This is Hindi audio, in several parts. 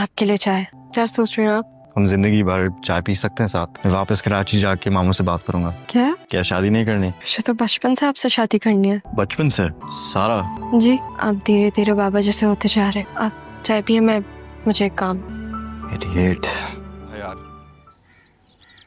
आपके लिए चाय। क्या सोच रहे हैं आप? हम जिंदगी भर चाय पी सकते हैं साथ। मैं वापस कराची जाके मामू से बात करूंगा। क्या शादी नहीं करनी? मुझे तो बचपन से आपसे शादी करनी है। बचपन से? सारा? जी, आप धीरे धीरे बाबा जैसे होते जा रहे हैं। आप चाय पिए, मुझे एक काम। इडियट। यार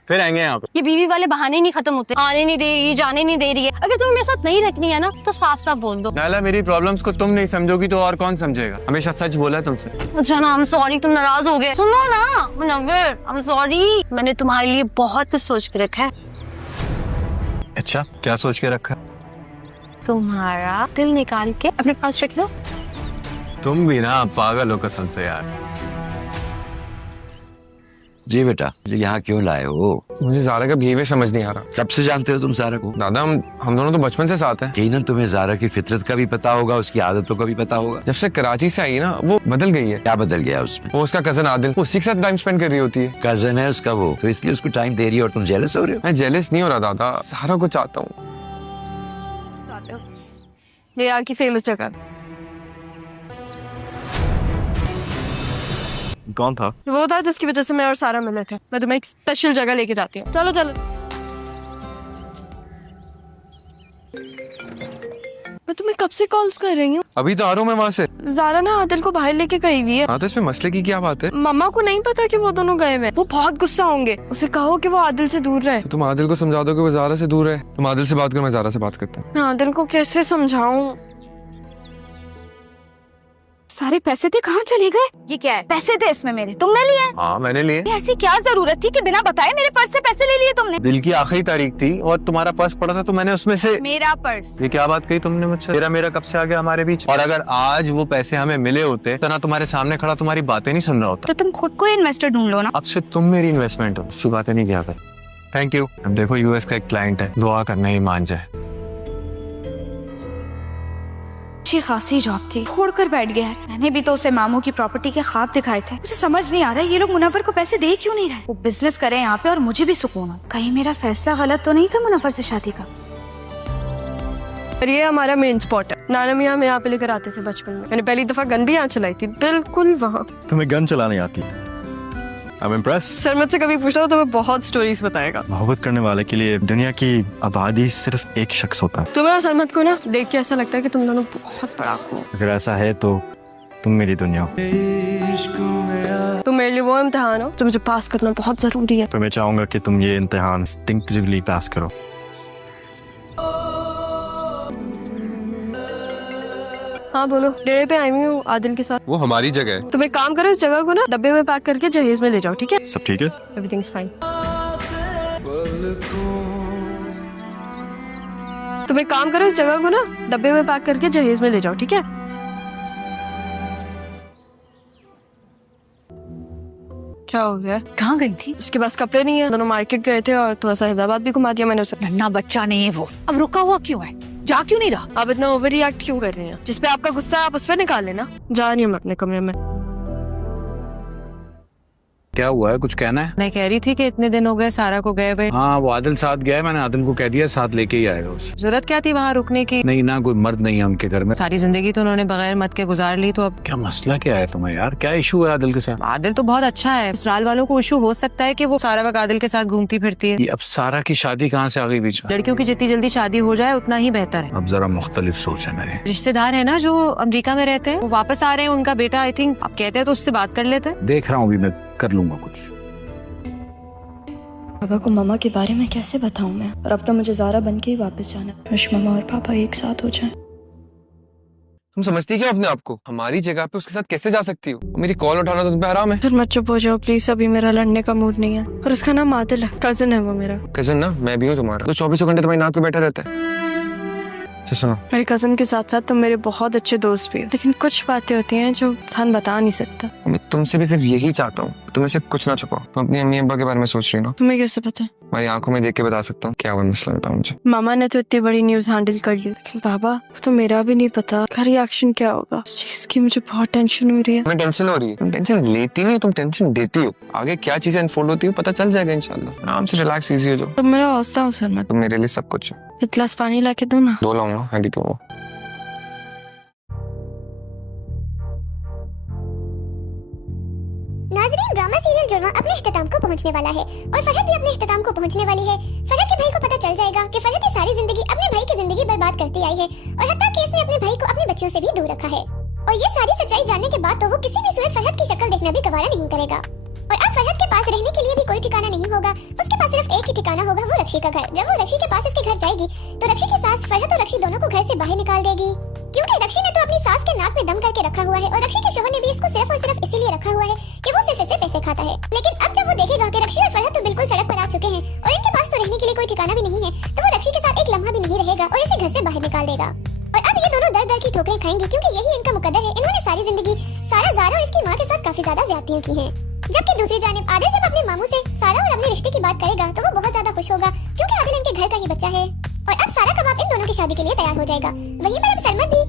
फिर आएंगे यहाँ पे। ये बीवी वाले बहाने नहीं खत्म होते। आने नहीं दे रही, जाने नहीं दे रही है। अगर तुम्हें मेरे साथ नहीं रखनी है ना तो साफ साफ बोल दो। नाला, मेरी प्रॉब्लम्स को तुम नहीं समझोगी तो और कौन समझेगा? हमेशा सच बोला है तुमसे। अच्छा ना, आई एम सॉरी, तुम नाराज हो गए। सुनो ना मुनव्वर, आई एम सॉरी, मैंने तुम्हारे लिए बहुत कुछ सोच के रखा है। अच्छा, क्या सोच के रखा? तुम्हारा दिल निकाल के अपने पास रख लो। तुम भी ना पागल हो कसम से यार। जी बेटा, यहाँ क्यों लाए हो? मुझे ज़ारा का बिहेवियर समझ नहीं आ रहा। कब से जानते हो तुम ज़ारा को? दादा, हम दोनों तो बचपन से साथ हैं। यकीनन तुम्हें ज़ारा की फितरत का भी पता होगा, उसकी आदतों का भी पता होगा। जब से कराची से आई ना, वो बदल गई है। क्या बदल गया उसमें? वो उसका कजन आदिल, उसी के साथ टाइम स्पेंड कर रही होती है। कजन है उसका वो, तो इसलिए उसको टाइम दे रही है और तुम जेलस हो रहे हो? मैं जेलस नहीं हो रहा दादा, ज़ारा को चाहता हूँ। ये यहाँ की फेमस जगह। कौन था? वो था जिसकी वजह से मैं और सारा मिले थे। मैं तुम्हें एक स्पेशल जगह लेके जाती हूँ। चलो चलो। मैं तुम्हें कब से कॉल्स कर रही हूँ। अभी तो आ रहा हूँ मैं वहाँ से। ज़ारा ना आदिल को बाहर लेके गई हुई है। हाँ, तो इसमें मसले की क्या बात है? मम्मा को नहीं पता कि वो दोनों गए हुए हैं। वो बहुत गुस्सा होंगे। उसे कहो कि वो आदिल से दूर रहे। तो तुम आदिल को समझा दो कि वो ज़ारा से दूर है। तुम आदिल से बात करो, मैं ज़ारा से बात करता हूँ। मैं आदिल को कैसे समझाऊं? सारे पैसे थे कहाँ चले गए? ये क्या है? पैसे थे इसमें मेरे, तुमने लिए? हाँ मैंने लिए। ऐसी क्या जरूरत थी कि बिना बताए मेरे पर्स से पैसे ले लिए तुमने? बिल की आखिरी तारीख थी और तुम्हारा पर्स पड़ा था तो मैंने उसमें से। मेरा पर्स? ये क्या बात कही तुमने मुझसे? मेरा कब से आ गया हमारे बीच? और अगर आज वो पैसे हमें मिले होते तो ना तुम्हारे सामने खड़ा तुम्हारी बातें नहीं सुन रहा होता। तो तुम खुद को इन्वेस्टर ढूंढ लो ना। अब से तुम मेरी इन्वेस्टमेंट हो, इसकी बातें नहीं किया कर। Thank you. अब देखो, यूएस का एक क्लाइंट है, दुआ करना ही मान जाए। अच्छी खासी जॉब थी, छोड़ कर बैठ गया है। मैंने भी तो उसे मामू की प्रॉपर्टी के ख्वाब दिखाए थे। मुझे समझ नहीं आ रहा है ये लोग मुनव्वर को पैसे दे क्यों नहीं रहे। वो बिजनेस करे यहाँ पे और मुझे भी सुकून हो। कहीं मेरा फैसला गलत तो नहीं था मुनव्वर से शादी का? और ये हमारा मेन स्पॉट है। नाना मियाँ हमें यहाँ पे लेकर आते थे बचपन में। मैंने पहली दफा गन भी यहाँ चलाई थी, बिल्कुल वहाँ। तुम्हें गन चलाने आती? I'm impressed। सर मुझसे कभी पूछा हो तो मैं बहुत स्टोरीज बताएगा। मोहब्बत करने वाले के लिए दुनिया की आबादी सिर्फ एक शख्स होता है। तुम्हें और सरमत को ना देख के ऐसा लगता है कि तुम दोनों बहुत बड़ा हो। अगर ऐसा है तो तुम मेरी दुनिया हो। तुम मेरे लिए वो इम्तिहान हो जो मुझे पास करना बहुत जरूरी है। तो मैं चाहूंगा कि तुम ये इम्तिहान इंस्टिंक्टिवली पास करो। हाँ बोलो। डेरे पे आई हुई हूँ आदिल के साथ। वो हमारी जगह है। तुम एक काम करो, इस जगह को ना डब्बे में पैक करके जहेज में ले जाओ, ठीक है? सब ठीक है? Everything is fine. तुम एक काम करो, इस जगह को ना डब्बे में पैक करके जहेज में ले जाओ, ठीक है? क्या हो गया? कहाँ गई थी? उसके पास कपड़े नहीं है। दोनों मार्केट गए थे और थोड़ा सा हैदराबाद भी घुमा दिया मैंने उसे। नन्ना बच्चा नहीं है वो। अब रुका हुआ क्यों है? जा क्यों नहीं रहा? आप इतना ओवर रिएक्ट क्यों कर रहे हैं? जिस पे आपका गुस्सा है आप उस पर निकाल लेना। जा रही हूँ मैं अपने कमरे में। क्या हुआ है, कुछ कहना है? मैं कह रही थी कि इतने दिन हो गए सारा को गए हुए। हाँ, वो आदिल साथ गया है, मैंने आदिल को कह दिया साथ लेके ही आएगा उसे। जरूरत क्या थी वहाँ रुकने की? नहीं ना, कोई मर्द नहीं है उनके घर में। सारी जिंदगी तो उन्होंने बगैर मत के गुजार ली, तो अब क्या मसला क्या है तुम्हें यार? क्या इशू है आदिल के साथ? आदिल तो बहुत अच्छा है। ससुराल वालों को इशू हो सकता है कि वो सारा वक्त आदिल के साथ घूमती फिरती है। ये अब सारा की शादी कहाँ से आ गई बीच में? लड़कियों की जितनी जल्दी शादी हो जाए उतना ही बेहतर है। अब जरा मुख्तलिफ सोच है मेरी। रिश्तेदार है ना जो अमेरिका में रहते हैं, वो वापस आ रहे हैं। उनका बेटा आई थिंक आप कहते हैं तो उससे बात कर लेते हैं। देख रहा हूँ, अभी मैं कर लूंगा कुछ। पापा को मामा के बारे में कैसे बताऊं मैं? और अब तो मुझे ज़ारा बन के ही वापस जाना। काश मामा और पापा एक साथ हो जाएं। तुम समझती क्या अपने आप को? हमारी जगह पे उसके साथ कैसे जा सकती हो? मेरी कॉल उठाना तो तुम पे आराम है। फिर मत चुप हो जाओ प्लीज, अभी मेरा लड़ने का मूड नहीं है। और उसका नाम आदिल है, कजिन है वो मेरा। कजन ना, मैं भी हूँ तुम्हारा। तो 24 घंटे तुम्हारी नाक पे बैठा रहता है। अच्छा सुनो, मेरे कजिन के साथ साथ तुम मेरे बहुत अच्छे दोस्त भी हो, लेकिन कुछ बातें होती हैं जो इंसान बता नहीं सकता। मैं तुमसे भी सिर्फ यही चाहता हूँ, तुम ऐसे कुछ ना छुपाओ। तुम अपनी अम्मी अब्बा के बारे में सोच रही हो ना? तुम्हें कैसे पता? हमारी आंखों में देख के बता सकता हूँ। क्या हुआ मसला, बताओ मुझे। मामा ने तो इतनी बड़ी न्यूज हैंडल कर ली, लेकिन बाबा तो मेरा भी नहीं पता का रिएक्शन क्या होगा। इस चीज की मुझे बहुत टेंशन हो रही है। तुम्हें टेंशन हो रही है? तुम टेंशन लेती नहीं, तुम टेंशन देती हो। आगे क्या चीजें अनफोल्ड होती है पता चल जाएगा इंशाल्लाह। आराम से रिलैक्स इजी हो जाओ। तुम मेरा हौसला हो सलमान। तुम मेरे लिए सब कुछ हो। एक गिलास पानी ला के दो ना। दो लाऊंगा अभी तो। वो को पहुंचने वाला है और फरहत भी अपने इख्तिताम को पहुंचने वाली है। फरहत के भाई को पता चल जाएगा कि फरहत ये सारी जिंदगी अपने भाई की जिंदगी बर्बाद करती आई है और हत्ता कि इसने अपने भाई को अपने बच्चों से भी दूर रखा है। और ये सारी सच्चाई जानने के बाद तो वो किसी भी सूरत फरहत की शक्ल देखना भी गवारा नहीं करेगा। और अब फरहत के पास रहने के लिए भी कोई ठिकाना नहीं होगा, उसके पास सिर्फ एक ही ठिकाना होगा, वो रक्षी का घर। जब वो रक्षी के पास इसके घर जाएगी तो रक्षी की सास फरहत और रक्षी दोनों को घर से बाहर निकाल देगी, क्योंकि रक्षी ने तो अपनी सास के नाक में दम करके रखा हुआ है और रक्षी के शोहर ने भी इसको सिर्फ और सिर्फ इसीलिए रखा हुआ है कि वो सिर्फ इसे पैसे खाता है। लेकिन अब जब वो देखेगा कि रक्षी और फरहत तो बिल्कुल सड़क पर आ चुके हैं और इनके पास तो रहने के लिए कोई ठिकाना भी नहीं है, तो वो रक्षी के साथ एक लम्हा भी नहीं रहेगा और इसे घर से बाहर निकाल देगा। और अब ये दोनों दर दर की ठोकरें खाएंगे, क्योंकि यही इनका मुकद्दर है। इन्होंने सारी जिंदगी सारा ज़ारा और इसकी माँ के साथ काफी ज्यादा ज्यादतियां की हैं। जबकि दूसरी जानिब आदिल जब अपने मामू से सारा और अपने रिश्ते की बात करेगा तो वो बहुत ज्यादा खुश होगा, क्योंकि आदिल इनके घर का ही बच्चा है। और अब सारा का बाप इन दोनों की शादी के लिए तैयार हो जाएगा। वहीं पर अब सलमत भी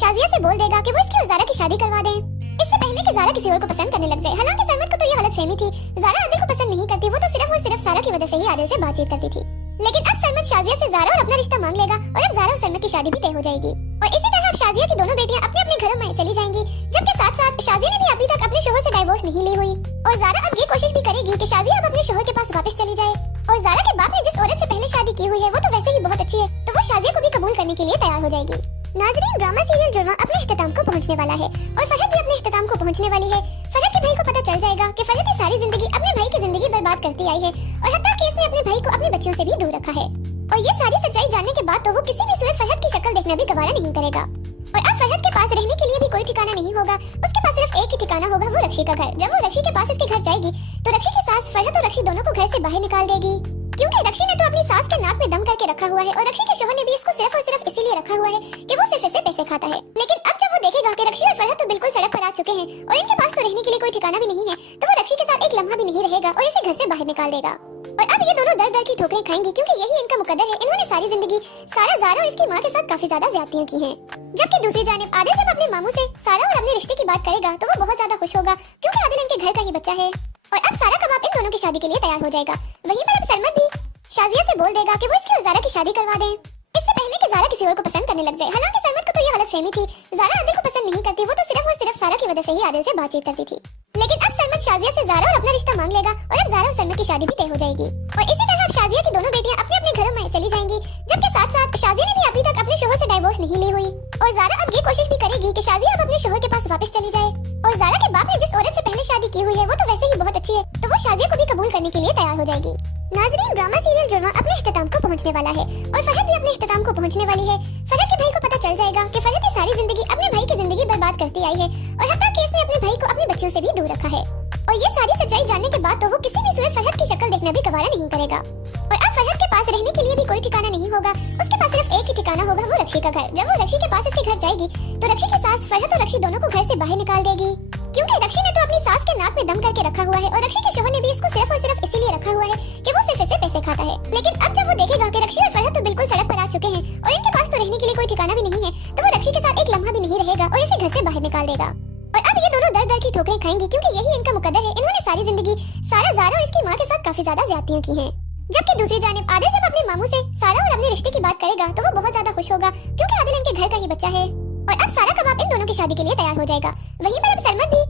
शाजिया से बोल देगा कि वो इसकी और ज़ारा की शादी करवा दें, इससे पहले कि ज़ारा किसी और को पसंद करने लग जाए। हालांकि सलमत को तो ये गलतफहमी थी, ज़ारा आदिल को पसंद नहीं करती, वो तो सिर्फ और सिर्फ सारा की वजह से ही आदिल से बातचीत करती थी। लेकिन अब सलमत शाजिया से ज़ारा और अपना रिश्ता मांग लेगा और अब ज़ारा और सलमत की शादी भी तय हो जाएगी। और इसी तरह अब शाजिया की दोनों बेटियां अपने अपने घरों में चली जाएंगी, जबकि साथ साथ शाजिया ने भी अभी तक अपने शोहर से डाइवोर्स नहीं ली हुई। और ज़ारा अब ये कोशिश भी करेगी कि शाजिया अब अपने शोहर के पास वापस चली जाए। और ज़ारा के बाप ने जिस औरत से पहले शादी की हुई है वो तो वैसे ही बहुत अच्छी है, तो वो शाजिया को भी कबूल करने के लिए तैयार हो जाएगी। नाज़रीन, ड्रामा सीरियल जुर्मा अपने इख्तिताम को पहुंचने वाला है और फरहत भी अपने इख्तिताम को पहुंचने वाली है। फरहत के भाई को पता चल जाएगा कि फरहत ये सारी जिंदगी अपने भाई की जिंदगी बर्बाद करती आई है और हत्ता कि इसने अपने भाई को अपने बच्चों से भी दूर रखा है। और ये सारी सच्चाई जानने के बाद तो वो किसी भी सूरत फरहत की शक्ल देखना भी गवारा नहीं करेगा। और अब फरहत के पास रहने के लिए भी कोई ठिकाना नहीं होगा, उसके पास सिर्फ एक ही ठिकाना होगा, वो रक्षी का घर। जब वो रक्षी के पास इसके घर जाएगी तो रक्षी की सास फरहत और रक्षी दोनों को घर से बाहर निकाल देगी, क्योंकि रक्षी ने तो अपनी सास के नाक में दम करके रखा हुआ है और रक्षी के शोहर ने भी इसको सिर्फ और सिर्फ इसीलिए रखा हुआ है कि वो सिर्फ इसे पैसे खाता है। लेकिन अब जब वो देखेगा कि रक्षी और फरहत तो बिल्कुल सड़क पर आ चुके हैं और इनके पास तो रहने के लिए कोई ठिकाना भी नहीं है, तो वो रक्षी के साथ एक लम्हा भी नहीं रहेगा और इसे घर से बाहर निकाल देगा। और अब ये दोनों दर दर की ठोकरें खाएंगी, क्योंकि यही इनका मुकद्दर है। इन्होंने सारी जिंदगी सारा ज़ारा और इसकी माँ के साथ काफी ज्यादा ज्यादतियां की हैं। जबकि दूसरी जानिब आदिल जब अपने मामू से सारा और अपने रिश्ते की बात करेगा तो वो बहुत ज्यादा खुश होगा, क्योंकि आदिल इनके घर का ही बच्चा है। और अब सारा का बाप इन दोनों की शादी के लिए तैयार हो जाएगा। वहीं पर अब सलमत भी शाजिया से बोल देगा कि वो इसकी और ज़ारा की शादी करवा दें, इससे पहले कि ज़ारा किसी और को पसंद करने लग जाए। हालांकि सलमत को तो ये गलतफहमी थी, ज़ारा आदिल को पसंद नहीं करती, वो तो सिर्फ और सिर्फ सारा की वजह से ही आदिल से बातचीत करती थी। लेकिन अब सलमत शाजिया से ज़ारा और अपना रिश्ता मांग लेगा और अब ज़ारा और सलमत की शादी भी तय हो जाएगी। और इसी तरह अब शाजिया की दोनों बेटियां अपने अपने घरों में चली जाएंगी, जबकि साथ साथ शाजिया ने भी अभी तक अपने शोहर से डाइवोर्स नहीं ली हुई। और ज़ारा अब ये कोशिश भी करेगी कि शाजिया अब अपने शोहर के पास वापस चली जाए। और ज़ारा के बाप ने जिस औरत से पहले शादी की हुई है वो तो वैसे ही बहुत अच्छी है, तो वो शाजिया को भी कबूल करने के लिए तैयार हो जाएगी। नाज़रीन, ड्रामा सीरियल जुर्मा अपने इख्तिताम को पहुंचने वाला है और फरहत भी अपने इख्तिताम को पहुंचने वाली है। फरहत के भाई को पता चल जाएगा कि फरहत ये सारी जिंदगी अपने भाई की जिंदगी बर्बाद करती आई है और हत्ता कि इसने अपने भाई को अपने बच्चों से भी दूर रखा है। और ये सारी सच्चाई जानने के बाद तो वो किसी भी सूरत फरहत की शक्ल देखना भी गवारा नहीं करेगा। और अब फरहत के पास रहने के लिए भी कोई ठिकाना नहीं होगा, उसके पास सिर्फ एक ही ठिकाना होगा, वो रक्षी का घर। जब वो रक्षी के पास इसके घर जाएगी तो रक्षी की सास फरहत और रक्षी दोनों को घर से बाहर निकाल देगी, क्योंकि रक्षी ने तो अपनी सास के नाक में दम करके रखा हुआ है और रक्षी के शोहर ने भी इसको सिर्फ और सिर्फ इसीलिए रखा हुआ है कि वो सिर्फ इसे पैसे खाता है। लेकिन अब जब वो देखेगा कि रक्षी और फरहत तो बिल्कुल सड़क पर आ चुके हैं और इनके पास तो रहने के लिए कोई ठिकाना भी नहीं है, तो वो रक्षी के साथ एक लम्हा भी नहीं रहेगा और इसे घर से बाहर निकाल देगा। और अब ये दोनों दर दर की ठोकरें खाएंगी, क्योंकि यही इनका मुकद्दर है। इन्होंने सारी जिंदगी सारा ज़ारा और इसकी माँ के साथ काफी ज्यादा ज्यादतियां की हैं। जबकि दूसरी जानिब आदिल जब अपने मामू से सारा और अपने रिश्ते की बात करेगा तो वो बहुत ज्यादा खुश होगा, क्योंकि आदिल इनके घर का ही बच्चा है। और अब सारा का बाप इन दोनों की शादी के लिए तैयार हो जाएगा। वहीं पर अब सलमत भी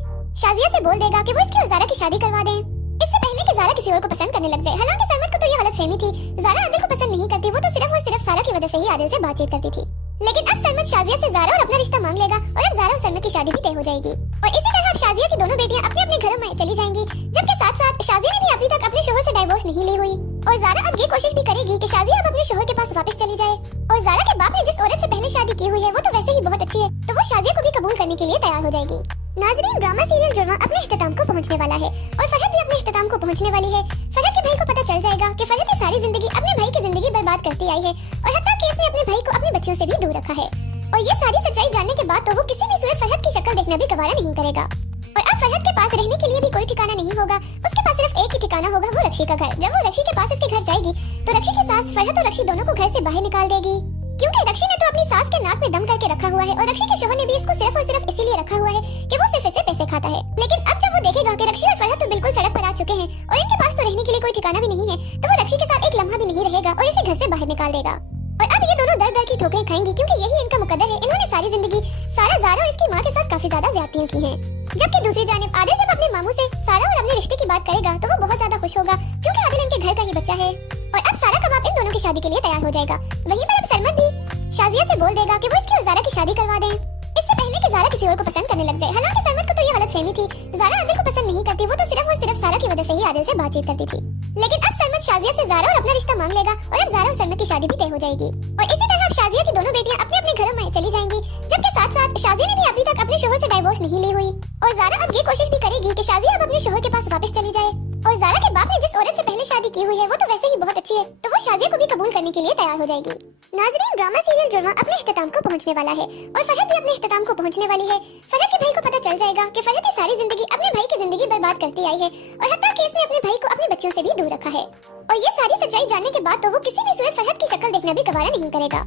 शाजिया से बोल देगा कि वो इसकी और ज़ारा की शादी करवा दें, इससे पहले कि ज़ारा किसी और को पसंद करने लग जाए। हालांकि सलमत को तो ये गलतफहमी थी, ज़ारा आदिल को पसंद नहीं करती, वो तो सिर्फ और सिर्फ सारा की वजह से ही आदिल से बातचीत करती थी। लेकिन अब सलमत शाजिया से ज़ारा और अपना रिश्ता मांग लेगा और अब ज़ारा और सलमत की शादी भी तय हो जाएगी। और इसी तरह अब शाजिया की दोनों बेटियां अपने अपने घरों में चली जाएंगी, जबकि साथ साथ शाजिया ने भी अभी तक अपने शोहर से डाइवोर्स नहीं ली हुई। और ज़ारा अब ये कोशिश भी करेगी कि शाजिया अब अपने शोहर के पास वापस चली जाए। और ज़ारा के बाप ने जिस औरत से पहले शादी की हुई है वो तो वैसे ही बहुत अच्छी है, तो वो शाजिया को भी कबूल करने के लिए तैयार हो जाएगी। नाज़रीन, ड्रामा सीरियल जुर्मा अपने इख्तिताम को पहुंचने वाला है और फरहत भी अपने इख्तिताम को पहुंचने वाली है। फरहत के भाई को पता चल जाएगा कि फरहत ये सारी जिंदगी अपने भाई की जिंदगी बर्बाद करती आई है और हत्ता कि इसने अपने भाई को अपने बच्चों से भी दूर रखा है। और ये सारी सच्चाई जानने के बाद तो वो किसी भी सूरत फरहत की शक्ल देखना भी गवारा नहीं करेगा। और अब फरहत के पास रहने के लिए भी कोई ठिकाना नहीं होगा, उसके पास सिर्फ एक ही ठिकाना होगा, वो रक्षी का घर। जब वो रक्षी के पास इसके घर जाएगी तो रक्षी की सास फरहत और रक्षी दोनों को घर से बाहर निकाल देगी, क्योंकि रक्षी ने तो अपनी सास के नाक में दम करके रखा हुआ है और रक्षी के शोहर ने भी इसको सिर्फ और सिर्फ इसीलिए रखा हुआ है कि वो सिर्फ इसे पैसे खाता है। लेकिन अब जब वो देखेगा कि रक्षी और फरहत तो बिल्कुल सड़क पर आ चुके हैं और इनके पास तो रहने के लिए कोई ठिकाना भी नहीं है, तो वो रक्षी के साथ एक लम्हा भी नहीं रहेगा और इसे घर से बाहर निकाल देगा। और अब ये दोनों दर दर की ठोकरें खाएंगी, क्योंकि यही इनका मुकद्दर है। इन्होंने सारी जिंदगी सारा ज़ारा और इसकी माँ के साथ काफी ज्यादा ज्यादतियां की हैं। जबकि दूसरी जानिब आदिल जब अपने मामू से सारा और अपने रिश्ते की बात करेगा तो वो बहुत ज्यादा खुश होगा क्योंकि आदिल इनके घर का ही बच्चा है और अब सारा का बाप इन दोनों की शादी के लिए तैयार हो जाएगा। वहीं पर अब सरमद भी शाजिया से बोल देगा कि वो इसकी और ज़ारा की शादी करवा दें, इससे पहले कि ज़ारा किसी और को पसंद करने लग जाए। हालांकि सरमद को तो ये गलतफहमी थी, ज़ारा आदिल को पसंद नहीं करती, वो तो सिर्फ और सिर्फ सारा की वजह से ही आदिल से बातचीत करती थी। लेकिन अब सरमद शाजिया से ज़ारा और अपना रिश्ता मांग लेगा और अब ज़ारा और सरमद की शादी भी तय हो जाएगी और इसी तरह अब शाजिया की दोनों बेटियां अपने अपने घरों में चली जाएंगी। जबकि साथ साथ शाजिया ने भी अभी तक अपने शोहर से डाइवोर्स नहीं ली हुई और ज़ारा अब ये कोशिश भी करेगी कि शाजिया अब अपने शोहर के पास वापस चली जाए। और ज़ारा के बाप ने जिस औरत से पहले शादी की हुई है वो तो वैसे ही बहुत अच्छी है, तो वो शाजिया को भी कबूल करने के लिए तैयार हो जाएगी। नाज़रीन, ड्रामा सीरियल जुर्मा अपने इख्तिताम को पहुंचने वाला है और फहद भी अपने इख्तिताम को पहुंचने वाली है। फहद के भाई को पता चल जाएगा कि फहद की सारी जिंदगी अपने भाई की जिंदगी बर्बाद करती आई है और हत्ता कि इसने अपने भाई को अपने बच्चों से भी दूर रखा है। और ये सारी सच्चाई जानने के बाद तो वो किसी भी सूरत फहद की शक्ल देखना भी गवारा नहीं करेगा।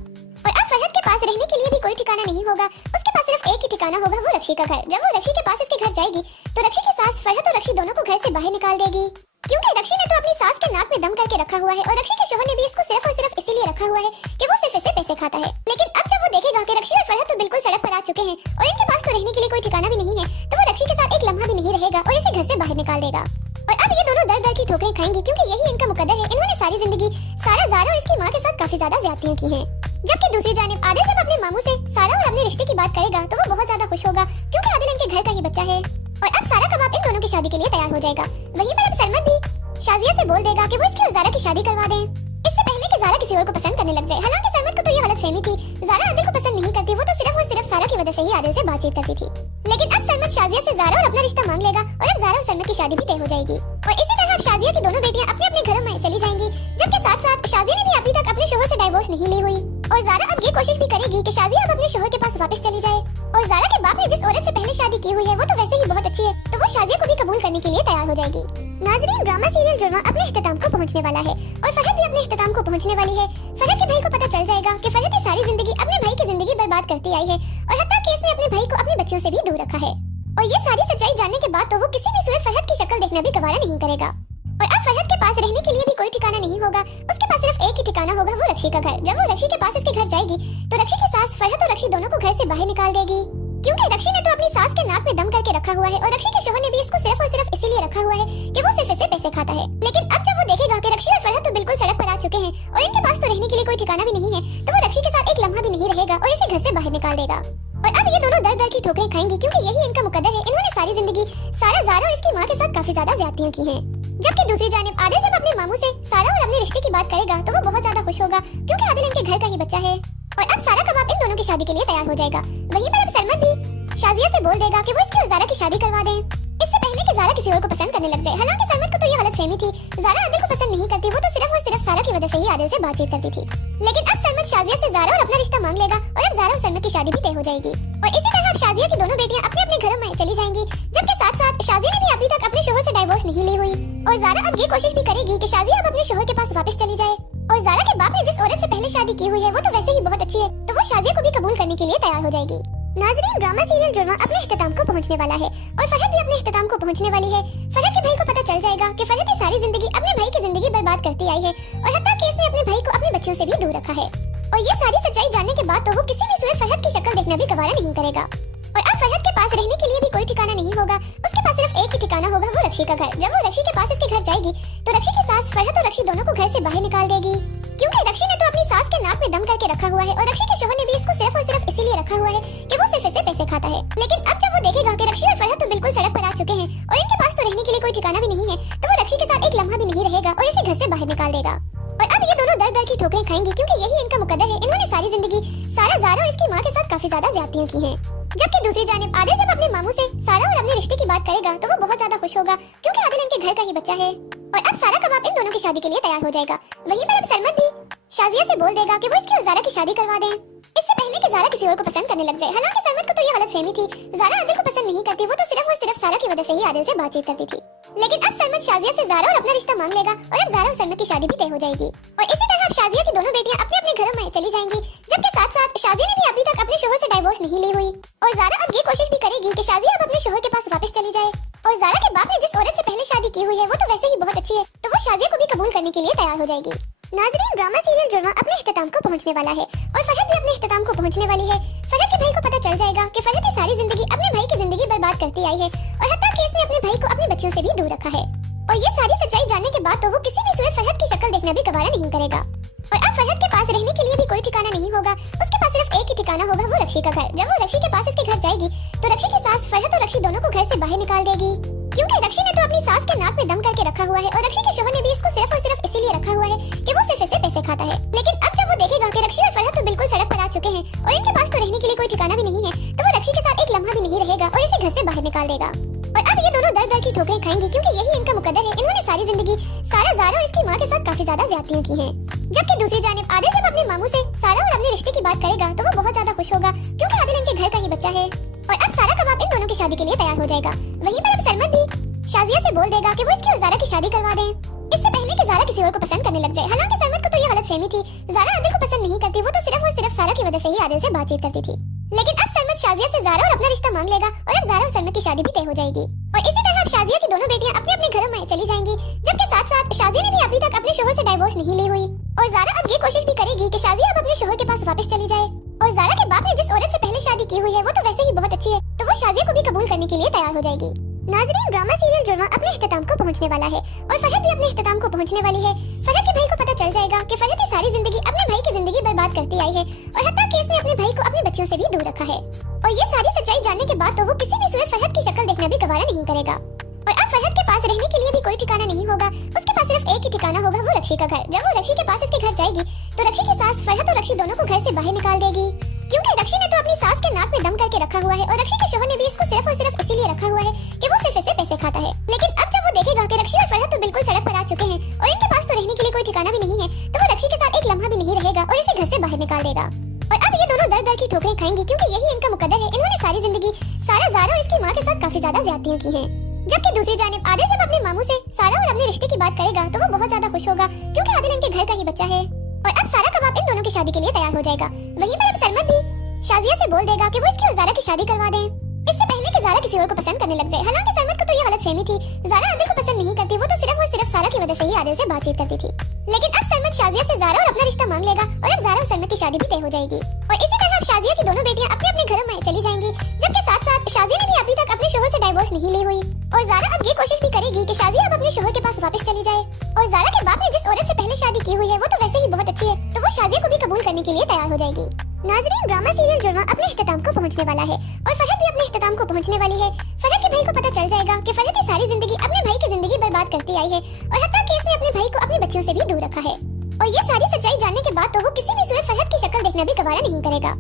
और अब फहद के पास रहने के लिए भी कोई ठिकाना नहीं होगा, उसके पास सिर्फ एक ही ठिकाना होगा, वो रक्षी का घर। जब वो रक्षी के पास इसके घर जाएगी तो रक्षी की सास फहद और रक्षी दोनों को घर से बाहर निकाल देगी क्योंकि रक्षी ने तो अपनी सास के नाक में दम करके रखा हुआ है और रक्षी के शोहर ने भी इसको सिर्फ और सिर्फ इसीलिए रखा हुआ है कि वो सिर्फ इससे पैसे खाता है। लेकिन अब जब वो देखेगा कि रक्षी और फहद तो बिल्कुल सड़क पर आ चुके हैं और इनके पास तो रहने के लिए कोई ठिकाना भी नहीं है, तो वो रक्षी के साथ एक लम्हा भी नहीं रहेगा और इसे घर से बाहर निकाल देगा। और अब ये दोनों दर दर की ठोकरें खाएंगी क्योंकि यही इनका मुकद्दर है। इन्होंने सारी जिंदगी सारा ज़ारा और इसकी माँ के साथ काफी ज्यादा ज्यादतियां की हैं। जबकि दूसरी जानिब आदिल जब अपने मामू से सारा और अपने रिश्ते की बात करेगा तो वो बहुत ज्यादा खुश होगा क्योंकि आदिल इनके घर का ही बच्चा है और अब सारा का बाप इन दोनों की शादी के लिए तैयार हो जाएगा। वहीं पर अब सरमद भी शाजिया से बोल देगा कि वो इसकी और ज़ारा की शादी करवा दें, इससे पहले कि ज़ारा किसी और को पसंद करने लग जाए। हालांकि सरमद को तो ये गलतफहमी थी, ज़ारा आदिल को पसंद नहीं करती, वो तो सिर्फ और सिर्फ सारा की वजह से ही आदिल से बातचीत करती थी। लेकिन अब सरमद शाजिया से ज़ारा और अपना रिश्ता मांग लेगा और अब ज़ारा और सरमद की शादी भी तय हो जाएगी और इसी तरह अब शाजिया की दोनों बेटियां अपने अपने घरों में चली जाएंगी। जबकि साथ साथ शाजिया ने भी अभी तक अपने शोहर से डाइवोर्स नहीं ली हुई और ज़ारा अब ये कोशिश भी करेगी कि शाजिया अब अपने शोहर के पास वापस चली जाए। और ज़ारा के बाप ने जिस औरत से पहले शादी की हुई है वो तो वैसे ही बहुत अच्छी है, तो वो शाजिया को भी कबूल करने के लिए तैयार हो जाएगी। नाज़रीन, ड्रामा सीरियल जुर्मा अपने इख्तिताम को पहुंचने वाला है और फहद भी अपने इख्तिताम को पहुंचने वाली है। फहद के भाई को पता चल जाएगा कि फहद की सारी जिंदगी अपने भाई की जिंदगी बर्बाद करती आई है और हत्ता कि इसने अपने भाई को अपने बच्चों से भी दूर रखा है। और ये सारी सच्चाई जानने के बाद तो वो किसी भी सूरत फहद की शक्ल देखना भी गवारा नहीं करेगा। और अब फहद के पास रहने के लिए भी कोई ठिकाना नहीं होगा, उसके पास सिर्फ एक ही ठिकाना होगा, वो रक्षी का घर। जब वो रक्षी के पास इसके घर जाएगी तो रक्षी की सास फहद और रक्षी दोनों को घर से बाहर निकाल देगी क्योंकि रक्षी ने तो अपनी सास के नाक में दम करके रखा हुआ है और रक्षी के शोहर ने भी इसको सिर्फ और सिर्फ इसीलिए रखा हुआ है कि वो सिर्फ इससे पैसे खाता है। लेकिन अब जब वो देखेगा कि रक्षी और फहद तो बिल्कुल सड़क पर आ चुके हैं और इनके पास तो रहने के लिए कोई ठिकाना भी नहीं है, तो वो रक्षी के साथ एक लम्हा भी नहीं रहेगा और इसे घर से बाहर निकाल देगा। और अब ये दोनों दर दर की ठोकरें खाएंगी क्योंकि यही इनका मुकद्दर है। इन्होंने सारी जिंदगी सारा ज़ारा और इसकी माँ के साथ काफी ज्यादा ज्यादतियां की हैं। जबकि दूसरी जानिब आदिल जब अपने मामू से सारा और अपने रिश्ते की बात करेगा तो वो बहुत ज्यादा खुश होगा क्योंकि आदिल इनके घर का ही बच्चा है और अब सारा का बाप इन दोनों की शादी के लिए तैयार हो जाएगा। वहीं पर अब सरमद भी शाजिया से बोल देगा कि वो इसकी और ज़ारा की शादी करवा दें, इससे पहले कि ज़ारा किसी और को पसंद करने लग जाए। हालांकि सरमद को तो ये गलतफहमी थी, ज़ारा आदिल को पसंद नहीं करती, वो तो सिर्फ और सिर्फ सारा की वजह से ही आदिल से बातचीत करती थी। लेकिन अब सरमद शाजिया से ज़ारा और अपना रिश्ता मांग लेगा और अब ज़ारा और सरमद की शादी भी तय हो जाएगी और इसी तरह अब शाजिया की दोनों बेटियां अपने अपने घरों में चली जाएंगी। जबकि साथ साथ शाजिया ने भी अभी तक अपने शोहर से डाइवोर्स नहीं ली हुई और ज़ारा अब ये कोशिश भी करेगी कि शाजिया अब अपने शोहर के पास वापस चली जाए। और ज़ारा के बाप ने जिस औरत से पहले शादी की हुई है वो तो वैसे ही बहुत अच्छी है, तो वो शाजिया को भी कबूल करने के लिए तैयार हो जाएगी। नाज़रीन, ड्रामा सीरियल जुर्मा अपने इख्तिताम को पहुंचने वाला है और फहद भी अपने इख्तिताम को पहुंचने वाली है। फहद के भाई को पता चल जाएगा कि फहद की सारी जिंदगी अपने भाई की जिंदगी बर्बाद करती आई है और हत्ता कि इसने अपने भाई को अपने बच्चों से भी दूर रखा है। और ये सारी सच्चाई जानने के बाद तो वो किसी भी सूरत फहद की शक्ल देखना भी गवारा नहीं करेगा। और अब फहद के पास रहने के लिए भी कोई ठिकाना नहीं होगा, उसके पास सिर्फ एक ही ठिकाना होगा, वो रक्षी का घर। जब वो रक्षी के पास इसके घर जाएगी तो रक्षी की सास फहद और रक्षी दोनों को घर से बाहर निकाल देगी क्योंकि रक्षी ने तो अपनी सास के नाक में दम करके रखा हुआ है और रक्षी के शोहर ने भी इसको सिर्फ और सिर्फ इसीलिए रखा हुआ है कि वो सिर्फ इससे पैसे खाता है। लेकिन अब जब वो देखेगा कि रक्षी और फहद तो बिल्कुल सड़क पर आ चुके हैं और इनके पास तो रहने के लिए कोई ठिकाना भी नहीं है, तो वो रक्षी के साथ एक लम्हा भी नहीं रहेगा और इसे घर से बाहर निकाल देगा। और अब ये दोनों दर दर की ठोकरें खाएंगी क्योंकि यही इनका मुकद्दर है। इन्होंने सारी जिंदगी सारा ज़ारा और इसकी माँ के साथ काफी ज्यादा ज्यादतियां की हैं। जबकि दूसरी जानिब आदिल जब अपने मामू से सारा और अपने रिश्ते की बात करेगा तो वो बहुत ज्यादा खुश होगा क्योंकि आदिल इनके घर का ही बच्चा है और अब सारा का बाप इन दोनों की शादी के लिए तैयार हो जाएगा। वहीं पर अब सरमद भी शाजिया से बोल देगा कि वो इसकी और ज़ारा की शादी करवा दें, इससे पहले कि ज़ारा किसी और को पसंद करने लग जाए। हालांकि सरमद को तो ये गलतफहमी थी, ज़ारा आदिल को पसंद नहीं करती, वो तो सिर्फ और सिर्फ सारा की वजह से ही आदिल से बातचीत करती थी। लेकिन अब सरमद शाजिया से ज़ारा और अपना रिश्ता मांग लेगा और अब ज़ारा और सरमद की शादी भी तय हो जाएगी और इसी तरह अब शाजिया की दोनों बेटियां अपने अपने घरों में चली जाएंगी। जबकि साथ साथ शाजिया ने भी अभी तक अपने शोहर से डाइवोर्स नहीं ली हुई और ज़ारा अब ये कोशिश भी करेगी कि शाजिया अब अपने शोहर के पास वापस चली जाए। और ज़ारा के बाप ने जिस औरत से पहले शादी की हुई है वो तो वैसे ही बहुत अच्छी है, तो वो शाजिया को भी कबूल करने के लिए तैयार हो जाएगी। नाजरीन, ड्रामा सीरियल जुर्मा अपने इख्तिताम को पहुंचने वाला है और फहद भी अपने इख्तिताम को पहुंचने वाली है। फहद के भाई को पता चल जाएगा कि फहद की सारी जिंदगी अपने भाई की जिंदगी बर्बाद करती आई है और हत्ता कि इसने अपने भाई को अपने बच्चों से भी दूर रखा है। और ये सारी सच्चाई जानने के बाद तो वो किसी भी सूरत फहद की शक्ल देखना भी गवारा नहीं करेगा। और अब फहद के पास रहने के लिए भी कोई ठिकाना नहीं होगा। उसके पास सिर्फ एक ही ठिकाना होगा, वो रक्षी का घर। जब वो रक्षी के पास इसके घर जाएगी तो रक्षी की सास फहद और रक्षी दोनों को घर से बाहर निकाल देगी, क्योंकि रक्षी ने तो अपनी सास के नाक में दम करके रखा हुआ है और रक्षी के शोहर ने भी इसको सिर्फ और सिर्फ इसीलिए रखा हुआ है कि वो सिर्फ इससे पैसे खाता है। लेकिन अब जब वो देखेगा कि रक्षी और फहद तो बिल्कुल सड़क पर आ चुके हैं और इनके पास तो रहने के लिए कोई ठिकाना भी नहीं है, तो वो रक्षी के साथ एक लम्हा भी नहीं रहेगा और इसे घर से बाहर निकाल देगा। और अब ये दोनों दर दर की ठोकरें खाएंगी, क्योंकि यही इनका मुकद्दर है। इन्होंने सारी जिंदगी सारा ज़ारा और इसकी माँ के साथ काफी ज्यादा ज्यादतियां की हैं। जबकि दूसरी जानिब आदिल जब अपने मामू से सारा और अपने रिश्ते की बात करेगा तो वो बहुत ज्यादा खुश होगा, क्योंकि आदिल इनके घर का ही बच्चा है। और अब सारा का बाप इन दोनों की शादी के लिए तैयार हो जाएगा। वहीं पर अब सरमद भी शाजिया से बोल देगा कि वो इसकी और ज़ारा की शादी करवा दें, इससे पहले कि ज़ारा किसी और को पसंद करने लग जाए। हालांकि सरमद को तो ये गलतफहमी थी, ज़ारा आदिल को पसंद नहीं करती, वो तो सिर्फ और सिर्फ सारा की वजह से ही आदिल से बातचीत करती थी। लेकिन अब सरमद शाजिया से ज़ारा और अपना रिश्ता मांग लेगा और अब ज़ारा और सरमद की शादी भी तय हो जाएगी। और इसी तरह अब शाजिया की दोनों बेटियां अपने अपने घरों में चली जाएंगी, जबकि साथ साथ शाजिया ने भी अभी तक अपने शोहर से डाइवोर्स नहीं ली हुई। और ज़ारा अब ये कोशिश भी करेगी कि शाजिया अब अपने शोहर के पास वापस चली जाए। और ज़ारा के बाप ने जिस औरत से पहले शादी की हुई है वो तो वैसे ही बहुत अच्छी है, तो वो शाजिया को भी कबूल करने के लिए तैयार हो जाएगी। नाजरीन, ड्रामा सीरियल जुर्मा अपने इख्तिताम को पहुंचने वाला है और फहद भी अपने इख्तिताम को पहुंचने वाली है। फहद के भाई को पता चल जाएगा कि फहद की सारी जिंदगी अपने भाई की जिंदगी बर्बाद करती आई है और हत्ता कि इसने अपने भाई को अपने बच्चों से भी दूर रखा है। और ये सारी सच्चाई जानने के बाद तो वो किसी भी सूरत फहद की शक्ल देखना भी गवारा नहीं करेगा। और अब फहद के पास रहने के लिए भी कोई ठिकाना नहीं होगा। उसके पास सिर्फ एक ही ठिकाना होगा, वो रक्षी का घर। जब वो रक्षी के पास इसके घर जाएगी तो रक्षी की सास फहद और रक्षी दोनों को घर से बाहर निकाल देगी, क्योंकि रक्षी ने तो अपनी सास के नाक में दम करके रखा हुआ है और रक्षी के शोहर ने भी इसको सिर्फ और सिर्फ इसीलिए रखा हुआ है कि वो सिर्फ इससे पैसे खाता है। लेकिन अब जब वो देखेगा कि रक्षी और फहद तो बिल्कुल सड़क पर आ चुके हैं और इनके पास तो रहने के लिए कोई ठिकाना भी नहीं है, तो वो रक्षी के साथ एक लम्हा भी नहीं रहेगा और इसे घर से बाहर निकाल देगा। और अब ये दोनों दर दर की ठोकरें खाएंगी, क्योंकि यही इनका मुकद्दर है। इन्होंने सारी जिंदगी सारा ज़ारा और इसकी माँ के साथ काफी ज्यादा ज्यादतियां की हैं। जबकि दूसरी जानिब आदिल जब अपने मामू से सारा और अपने रिश्ते की बात करेगा तो वो बहुत ज्यादा खुश होगा, क्योंकि आदिल इनके घर का ही बच्चा है। और अब सारा का बाप इन दोनों की शादी के लिए तैयार हो जाएगा। वहीं पर अब सरमद भी शाजिया से बोल देगा कि वो इसकी और ज़ारा की शादी करवा दें, इससे पहले कि ज़ारा किसी और को पसंद करने लग जाए। हालांकि सरमद को तो ये गलतफहमी थी, ज़ारा आदिल को पसंद नहीं करती, वो तो सिर्फ और सिर्फ सारा की वजह से ही आदिल से बातचीत करती थी। लेकिन अब सरमद शाजिया से ज़ारा और अपना रिश्ता मांग लेगा और अब ज़ारा और सरमद की शादी भी तय हो जाएगी। और इसी तरह अब शाजिया की दोनों बेटियां अपने अपने घरों में चली जाएंगी, जबकि साथ साथ शाजिया ने भी अभी तक अपने शोहर से डाइवोर्स नहीं ली हुई। और ज़ारा अब ये कोशिश भी करेगी कि शाजिया अब अपने शोहर के पास वापस चली जाए। और ज़ारा के बाप ने जिस औरत से पहले शादी की हुई है वो तो वैसे ही बहुत अच्छी है, तो वो शाजिया को भी कबूल करने के लिए तैयार हो जाएगी। नाजरीन, ड्रामा सीरियल जुर्मा अपने इख्तिताम को पहुंचने वाला है और फहद भी अपने इख्तिताम को पहुंचने वाली है। फहद के भाई को पता चल जाएगा कि फहद की सारी जिंदगी अपने भाई की जिंदगी बर्बाद करती आई है और हत्ता कि इसने अपने भाई को अपने बच्चों से भी दूर रखा है। और ये सारी सच्चाई जानने के बाद तो वो किसी भी सूरत फहद की शक्ल देखना भी गवारा नहीं करेगा।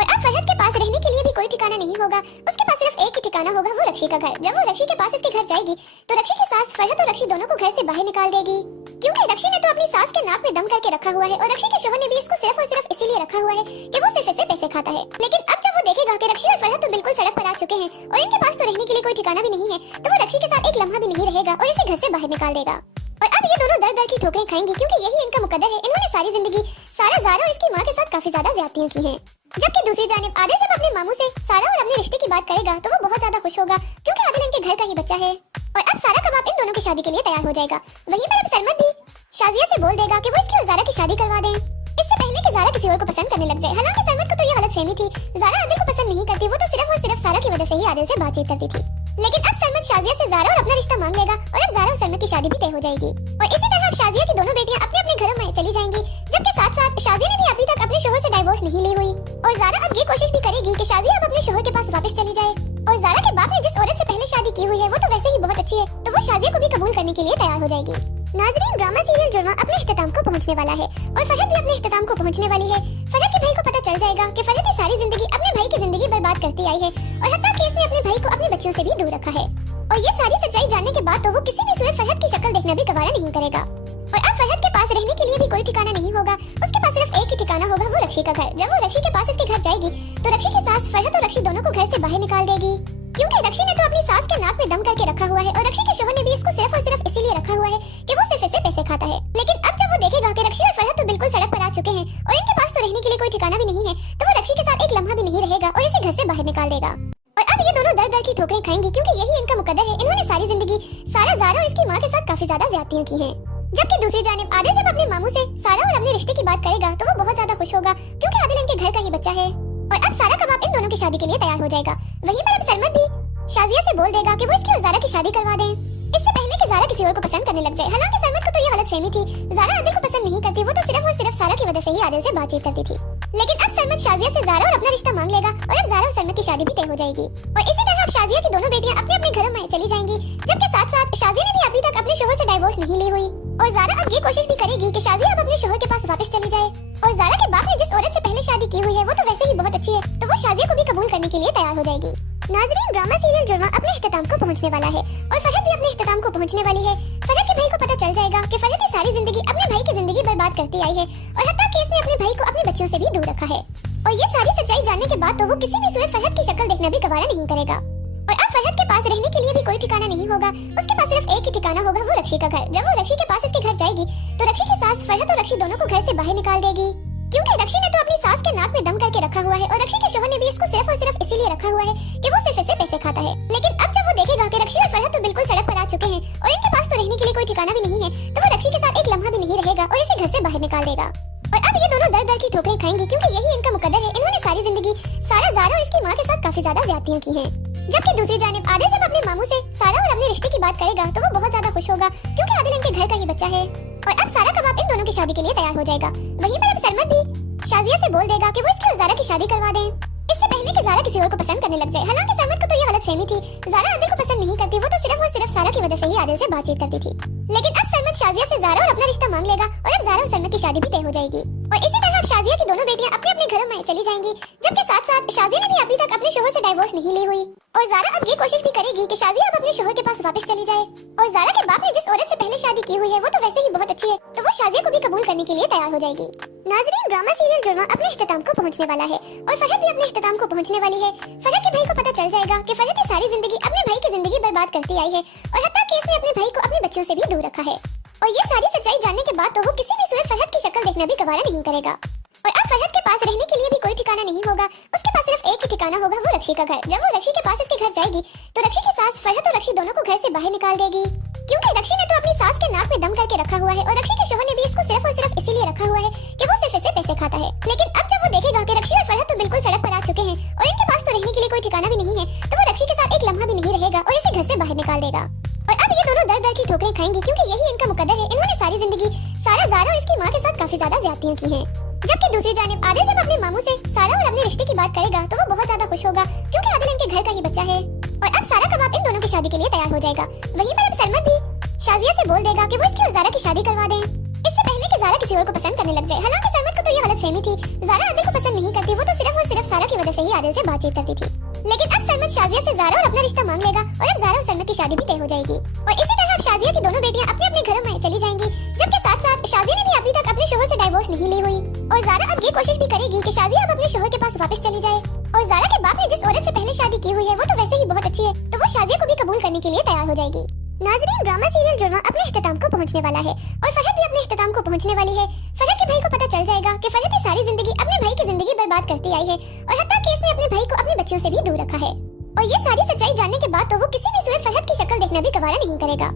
और अब फहद के पास रहने के लिए भी कोई ठिकाना नहीं होगा। उसके पास सिर्फ एक ही ठिकाना होगा, वो रक्षी का घर। जब वो रक्षी के पास इसके घर जाएगी तो रक्षी की सास फहद और रक्षी दोनों को घर से बाहर निकाल देगी, क्योंकि रक्षी ने तो अपनी सास के नाक में दम करके रखा हुआ है और रक्षी के शोहर ने भी इसको सिर्फ और सिर्फ इसीलिए रखा हुआ है कि वो सिर्फ इससे पैसे खाता है। लेकिन अब जब वो देखेगा कि रक्षी और फहद तो बिल्कुल सड़क पर आ चुके हैं और इनके पास तो रहने के लिए कोई ठिकाना भी नहीं है, तो वो रक्षी के साथ एक लम्हा भी नहीं रहेगा और इसे घर से बाहर निकाल देगा। और अब ये दोनों दर दर की ठोकरें खाएंगी, क्योंकि यही इनका मुकद्दर है। इन्होंने सारी जिंदगी सारा ज़ारा और इसकी माँ के साथ काफी ज्यादा ज्यादतियां की हैं। जबकि दूसरी जानिब आदिल जब अपने मामू से सारा और अपने रिश्ते की बात करेगा तो वो बहुत ज्यादा खुश होगा, क्योंकि आदिल इनके घर का ही बच्चा है। और अब सारा का बाप इन दोनों की शादी के लिए तैयार हो जाएगा। वहीं पर अब सरमद भी शाजिया से बोल देगा कि वो इसकी और ज़ारा की शादी करवा दें, इससे पहले कि ज़ारा किसी और को पसंद करने लग जाए। हालांकि सरमद को तो ये गलतफहमी थी, ज़ारा आदिल को पसंद नहीं करती, वो तो सिर्फ और सिर्फ सारा की वजह से ही आदिल से बातचीत करती थी। लेकिन अब सरमद शाजिया से ज़ारा और अपना रिश्ता मांग लेगा और अब ज़ारा और सरमद की शादी भी तय हो जाएगी। और इसी तरह अब शाजिया की दोनों बेटियां अपने अपने घरों में चली जाएंगी, जबकि साथ साथ शाजिया ने भी अभी तक अपने शोहर से डाइवोर्स नहीं ली हुई। और ज़ारा अब ये कोशिश भी करेगी कि शाजिया अब अपने शोहर के पास वापस चली जाए। और ज़ारा के बाप ने जिस औरत से पहले शादी की हुई है वो तो वैसे ही बहुत अच्छी है, तो वो शाजिया को भी कबूल करने के लिए तैयार हो जाएगी। नाजरीन, ड्रामा सीरियल जुर्मा अपने इख्तिताम को पहुंचने वाला है और फहद भी अपने इख्तिताम को पहुंचने वाली है। फहद के भाई को पता चल जाएगा कि फहद की सारी जिंदगी अपने भाई की जिंदगी बर्बाद करती आई है और हत्ता कि इसने अपने भाई को अपने बच्चों से भी दूर रखा है। और ये सारी सच्चाई जानने के बाद तो वो किसी भी सूरत फहद की शक्ल देखना भी गवारा नहीं करेगा। और अब फहद के पास रहने के लिए भी कोई ठिकाना नहीं होगा। उसके पास सिर्फ एक ही ठिकाना होगा, वो रक्षी का घर। जब वो रक्षी के पास इसके घर जाएगी तो रक्षी की सास फहद और रक्षी दोनों को घर से बाहर निकाल देगी, क्योंकि रक्षी ने तो अपनी सास के नाक में दम करके रखा हुआ है और रक्षी के शोहर ने भी इसको सिर्फ और सिर्फ इसीलिए रखा हुआ है कि वो सिर्फ इससे पैसे खाता है। लेकिन अब जब वो देखेगा कि रक्षी और फहद तो बिल्कुल सड़क पर आ चुके हैं और इनके पास तो रहने के लिए कोई ठिकाना भी नहीं है, तो वो रक्षी के साथ एक लम्हा भी नहीं रहेगा और इसे घर से बाहर निकाल देगा। और अब ये दोनों दर दर की ठोकरें खाएंगी, क्योंकि यही इनका मुकद्दर है। इन्होंने सारी जिंदगी सारा ज़ारा और इसकी माँ के साथ काफी ज्यादा ज्यादतियां की हैं। जबकि दूसरी जानिब आदिल जब अपने मामू से सारा और अपने रिश्ते की बात करेगा तो वो बहुत ज्यादा खुश होगा क्योंकि आदिल इनके घर का ही बच्चा है और अब सारा का बाप इन दोनों की शादी के लिए तैयार हो जाएगा। वहीं पर अब सरमद भी शाजिया से बोल देगा कि वो इसकी और ज़ारा की शादी करवा दें, इससे पहले कि ज़ारा किसी और को पसंद करने लग जाए। हालांकि सरमद को तो ये गलतफहमी थी, ज़ारा आदिल को पसंद नहीं करती, वो तो सिर्फ और सिर्फ सारा की वजह से ही आदिल से बातचीत करती थी। लेकिन अब सरमद शाजिया से ज़ारा और अपना रिश्ता मांग लेगा और अब ज़ारा और सरमद की शादी भी तय हो जाएगी और इसी तरह अब शाजिया की दोनों बेटियां अपने अपने घरों में चली जाएंगी। जबकि साथ साथ शाजिया ने भी अभी तक अपने शोहर से डाइवोर्स नहीं ली हुई और ज़ारा अब ये कोशिश भी करेगी कि शाजिया अब अपने शोहर के पास वापस चली जाए। और ज़ारा के बाप ने जिस औरत से पहले शादी की हुई है वो तो वैसे ही बहुत अच्छी है, तो वो शाजिया को भी कबूल करने के लिए तैयार हो जाएगी। नाज़रीन, ड्रामा सीरियल जुर्मा अपने इख्तिताम को पहुंचने वाला है और फहद भी अपने इख्तिताम को पहुंचने वाली है। फहद के भाई को पता चल जाएगा कि फहद की सारी जिंदगी अपने भाई की जिंदगी बर्बाद करती आई है और हत्ता कि इसने अपने भाई को अपने बच्चों से भी दूर रखा है। और ये सारी सच्चाई जानने के बाद तो वो किसी भी सूरत फहद की शक्ल देखना भी गवारा नहीं करेगा। और अब फहद के पास रहने के लिए भी कोई ठिकाना नहीं होगा, उसके पास सिर्फ एक ही ठिकाना होगा, वो रक्षी का घर। जब वो रक्षी के पास इसके घर जाएगी तो रक्षी की सास फहद और रक्षी दोनों को घर से बाहर निकाल देगी क्योंकि रक्षी ने तो अपनी सास के नाक में दम करके रखा हुआ है और रक्षी के शोहर ने भी इसको सिर्फ और सिर्फ इसीलिए रखा हुआ है कि वो सिर्फ इससे पैसे खाता है। लेकिन अब जब वो देखेगा कि रक्षी और फहद तो बिल्कुल सड़क पर आ चुके हैं और इनके पास तो रहने के लिए कोई ठिकाना भी नहीं है, तो वो रक्षी के साथ एक लम्हा भी नहीं रहेगा और इसे घर से बाहर निकाल देगा। और अब ये दोनों दर दर की ठोकरें खाएंगी क्योंकि यही इनका मुकद्दर है। इन्होंने सारी जिंदगी सारा ज़ारा और इसकी माँ के साथ काफी ज्यादा ज्यादतियां की हैं। जबकि दूसरी जानिब आदिल जब अपने मामू से सारा और अपने रिश्ते की बात करेगा तो वो बहुत ज्यादा खुश होगा क्योंकि आदिल इनके घर का ही बच्चा है और अब सारा का बाप इन दोनों की शादी के लिए तैयार हो जाएगा। वहीं पर अब सरमद भी शाजिया से बोल देगा कि वो इसकी और ज़ारा की शादी करवा दें, इससे पहले कि ज़ारा किसी और को पसंद करने लग जाए। हालांकि सरमद को तो ये गलतफहमी थी, ज़ारा आदिल को पसंद नहीं करती, वो तो सिर्फ और सिर्फ सारा की वजह से ही आदिल से बातचीत करती थी। लेकिन अब सरमद शाजिया से ज़ारा और अपना रिश्ता मांग लेगा और अब ज़ारा और सरमद की शादी भी तय हो जाएगी और इसी तरह अब शाजिया की दोनों बेटियां अपने अपने घरों में चली जाएंगी। जबकि साथ साथ शाजिया ने भी अभी तक अपने शोहर से डाइवोर्स नहीं ली हुई और ज़ारा अब ये कोशिश भी करेगी कि शाजिया अब अपने शोहर के पास वापस चली जाए। और ज़ारा के बाप ने जिस औरत से पहले शादी की हुई है वो तो वैसे ही बहुत अच्छी है, तो वो शाजिया को भी कबूल करने के लिए तैयार हो जाएगी। नाज़रीन, ड्रामा सीरियल जुर्मा अपने इख्तिताम को पहुंचने वाला है और फहद भी अपने इख्तिताम को पहुंचने वाली है। फहद के भाई को पता चल जाएगा कि फहद की सारी जिंदगी अपने भाई की जिंदगी बर्बाद करती आई है और हत्ता कि इसने अपने भाई को अपने बच्चों से भी दूर रखा है। और ये सारी सच्चाई जानने के बाद तो वो किसी भी सूरत फहद की शक्ल देखना भी गवारा नहीं करेगा। और अब फहद के पास रहने के लिए भी कोई ठिकाना नहीं होगा, उसके पास सिर्फ एक ही ठिकाना होगा, वो रक्षी का घर। जब वो रक्षी के पास इसके घर जाएगी तो रक्षी की सास फहद और रक्षी दोनों को घर से बाहर निकाल देगी क्योंकि रक्षी ने तो अपनी सास के नाक में दम करके रखा हुआ है और रक्षी के शोहर ने भी इसको सिर्फ और सिर्फ इसीलिए रखा हुआ है कि वो सिर्फ इससे पैसे खाता है। लेकिन अब जब वो देखेगा कि रक्षी और फहद तो बिल्कुल सड़क पर आ चुके हैं और इनके पास तो रहने के लिए कोई ठिकाना भी नहीं है, तो वो रक्षी के साथ एक लम्हा भी नहीं रहेगा और इसे घर से बाहर निकाल देगा। और अब ये दोनों दर दर की ठोकरें खाएंगी क्योंकि यही इनका मुकद्दर है। इन्होंने सारी जिंदगी सारा ज़ारा और इसकी माँ के साथ काफी ज्यादा ज्यादतियां की हैं। जबकि दूसरी जानिब आदिल जब अपने मामू से सारा और अपने रिश्ते की बात करेगा तो वो बहुत ज्यादा खुश होगा क्योंकि आदिल इनके घर का ही बच्चा है और अब सारा का बाप इन दोनों की शादी के लिए तैयार हो जाएगा। वहीं पर अब सरमद भी शाजिया से बोल देगा कि वो इसकी और ज़ारा की शादी करवा दें, इससे पहले कि ज़ारा किसी और को पसंद करने लग जाए। हालांकि सरमद को तो ये गलतफहमी थी, ज़ारा आदिल को पसंद नहीं करती, वो तो सिर्फ और सिर्फ सारा की वजह से ही आदिल से बातचीत करती थी। लेकिन अब सरमद शाजिया से ज़ारा और अपना रिश्ता मांग लेगा और अब ज़ारा और सरमद की शादी भी तय हो जाएगी और इसी तरह अब शाजिया की दोनों बेटियां अपने अपने घरों में चली जाएंगी। जबकि साथ साथ शाजिया ने भी अभी तक अपने शोहर से डाइवोर्स नहीं ली हुई और ज़ारा अब ये कोशिश भी करेगी कि शाजिया अब अपने शोहर के पास वापस चली जाए। और ज़ारा के बाप ने जिस औरत से पहले शादी की हुई है वो तो वैसे ही बहुत अच्छी है, तो वो शाजिया को भी कबूल करने के लिए तैयार हो जाएगी। नाज़रीन, ड्रामा सीरियल जुर्मा अपने इख्तिताम को पहुंचने वाला है और फहद भी अपने इख्तिताम को पहुंचने वाली है। फहद के भाई को पता चल जाएगा कि फहद की सारी जिंदगी अपने भाई की जिंदगी बर्बाद करती आई है और हत्ता कि इसने अपने भाई को अपने बच्चों से भी दूर रखा है। और ये सारी सच्चाई जानने के बाद तो वो किसी भी सूरत फहद की शक्ल देखना भी गवारा नहीं करेगा।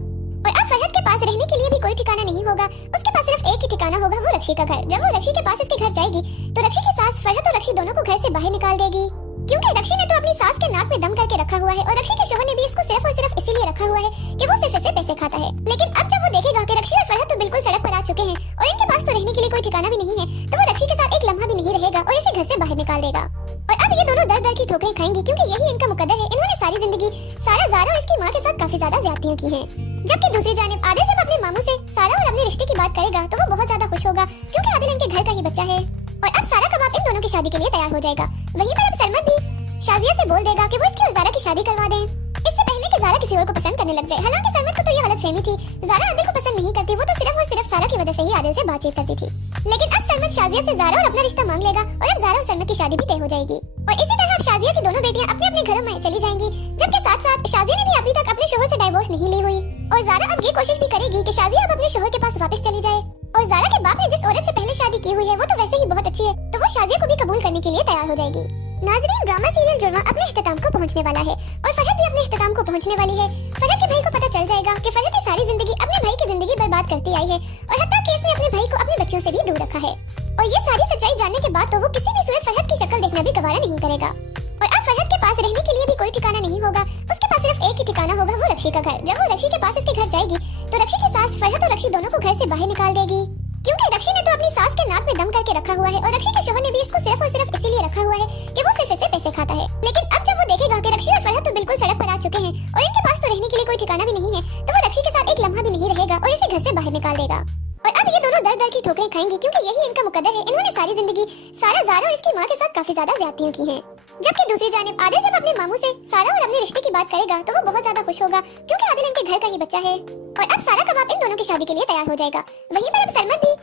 और अब फहद के पास रहने के लिए भी कोई ठिकाना नहीं होगा, उसके पास सिर्फ एक ही ठिकाना होगा, वो रक्षी का घर। जब वो रक्षी के पास इसके घर जाएगी तो रक्षी की सास फहद और रक्षी दोनों को घर से बाहर निकाल देगी क्योंकि रक्षी ने तो अपनी सास के नाक में दम करके रखा हुआ है और रक्षी के शोहर ने भी इसको सिर्फ और सिर्फ इसीलिए रखा हुआ है कि वो सिर्फ इससे पैसे खाता है। लेकिन अब जब वो देखेगा कि रक्षी और फहद तो बिल्कुल सड़क पर आ चुके हैं और इनके पास तो रहने के लिए कोई ठिकाना भी नहीं है, तो वो रक्षी के साथ एक लम्हा भी नहीं रहेगा और इसे घर से बाहर निकाल देगा। और अब ये दोनों दर दर की ठोकरें खाएंगी क्योंकि यही इनका मुकद्दर है। इन्होंने सारी जिंदगी सारा ज़ारा और इसकी माँ के साथ काफी ज्यादा ज्यादतियां की हैं। जबकि दूसरी जानिब आदिल जब अपने मामू से सारा और अपने रिश्ते की बात करेगा तो वो बहुत ज्यादा खुश होगा क्योंकि आदिल इनके घर का ही बच्चा है और अब सारा का बाप इन दोनों की शादी के लिए तैयार हो जाएगा। वहीं पर अब सरमद भी शाजिया से बोल देगा कि वो इसकी और ज़ारा की शादी करवा दें, इससे पहले कि ज़ारा किसी और को पसंद करने लग जाए। हालांकि सरमद को तो ये गलतफहमी थी, ज़ारा आदिल को पसंद नहीं करती, वो तो सिर्फ और सिर्फ सारा की वजह से ही आदिल से बातचीत करती थी। लेकिन अब सरमद शाजिया से ज़ारा और अपना रिश्ता मांग लेगा और अब ज़ारा और सरमद की शादी भी तय हो जाएगी और इसी तरह अब शाजिया की दोनों बेटियां अपने अपने घरों में चली जाएंगी। जबकि साथ साथ शाजिया ने भी अभी तक अपने शोहर से डाइवोर्स नहीं ली हुई और ज़ारा अब ये कोशिश भी करेगी कि शाजिया अब अपने शोहर के पास वापस चली जाए। और ज़ारा के बाप ने जिस औरत से पहले शादी की हुई है वो तो वैसे ही बहुत अच्छी है, तो वो शाजिया को भी कबूल करने के लिए तैयार हो जाएगी। नाजरीन, ड्रामा सीरियल जुर्मा अपने इख्तिताम को पहुंचने वाला है और फरहत भी अपने इख्तिताम को पहुंचने वाली है। फरहत के भाई को पता चल जाएगा कि फरहत सारी जिंदगी अपने भाई की जिंदगी बर्बाद करती आई है और हत्ता कि इसने अपने भाई को अपने बच्चों से भी दूर रखा है। और ये सारी सच्चाई जानने के बाद तो वो किसी भी सूरत फरहत की शक्ल देखना भी गवारा नहीं करेगा। और अब फरहत के पास रहने के लिए भी कोई ठिकाना नहीं होगा। उसके पास सिर्फ एक ही ठिकाना होगा, वो रक्षी का घर। जब वो रक्षी के पास इसके घर जाएगी तो रक्षी की सास फरहत और रक्षी दोनों को घर से बाहर निकाल देगी, क्योंकि रक्षी ने तो अपनी सास के नाक में दम करके रखा हुआ है और रक्षी के शोहर ने भी इसको सिर्फ और सिर्फ इसीलिए रखा हुआ है कि वो सिर्फ इससे पैसे खाता है। लेकिन अब जब वो देखेगा कि रक्षी और फरहत तो बिल्कुल सड़क पर आ चुके हैं और इनके पास तो रहने के लिए कोई ठिकाना भी नहीं है, तो वो रक्षी के साथ एक लम्हा भी नहीं रहेगा और इसे घर से बाहर निकाल देगा। और अब ये दोनों दर दर की ठोकरें खाएंगी, क्योंकि यही इनका मुकद्दर है। इन्होंने सारी जिंदगी सारा ज़ारा और इसकी माँ के साथ काफी ज्यादा ज्यादतियां की हैं। जबकि दूसरी जानिब आदिल जब अपने मामू से सारा और अपने रिश्ते की बात करेगा तो वो बहुत ज्यादा खुश होगा, क्योंकि आदिल इनके घर का ही बच्चा है। और अब सारा का बाप इन दोनों की शादी के लिए तैयार हो जाएगा। वहीं पर अब सरमद भी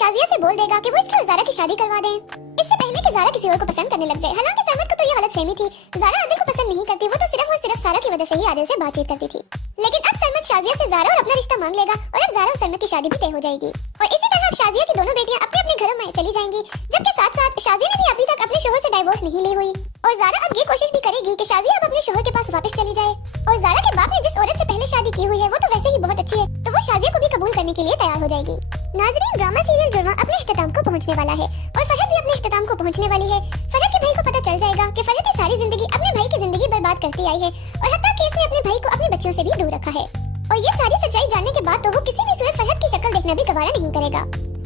शाजिया से बोल देगा कि वो इसकी और ज़ारा की शादी करवा दें, इससे पहले कि ज़ारा किसी और को पसंद करने लग जाए। हालांकि सरमद को तो ये गलतफहमी थी, ज़ारा आदिल को पसंद नहीं करती, वो तो सिर्फ और सिर्फ सारा की वजह से ही आदिल से बातचीत करती थी। लेकिन अब सरमद शाजिया से ज़ारा और अपना रिश्ता मांग लेगा और अब ज़ारा और सरमद की शादी भी तय हो जाएगी। और इसी तरह अब शाजिया की दोनों बेटियां अपने अपने घरों में चली जाएंगी, जबकि साथ साथ शाजिया ने भी अभी तक अपने शोहर से डाइवोर्स नहीं ली हुई। और ज़ारा अब ये कोशिश भी करेगी कि शाजिया अब अपने शोहर के पास वापस चली जाए। और ज़ारा के बाप ने जिस औरत से पहले शादी की हुई है वो तो वैसे ही बहुत अच्छी है, तो वो शाजिया को भी कबूल करने के लिए तैयार हो जाएगी। नाजरीन, ड्रामा सीरियल जुर्मा अपने इख्तिताम को पहुंचने वाला है और फरहत भी अपने इख्तिताम को पहुंचने वाली है। फरहत के भाई को पता चल जाएगा कि फरहत सारी जिंदगी अपने भाई की जिंदगी बर्बाद करती आई है और हत्ता कि इसने अपने भाई को अपने बच्चों से भी दूर रखा है। और ये सारी सच्चाई जानने के बाद तो वो किसी भी सूरत फरहत की शक्ल देखना भी गवारा नहीं करेगा।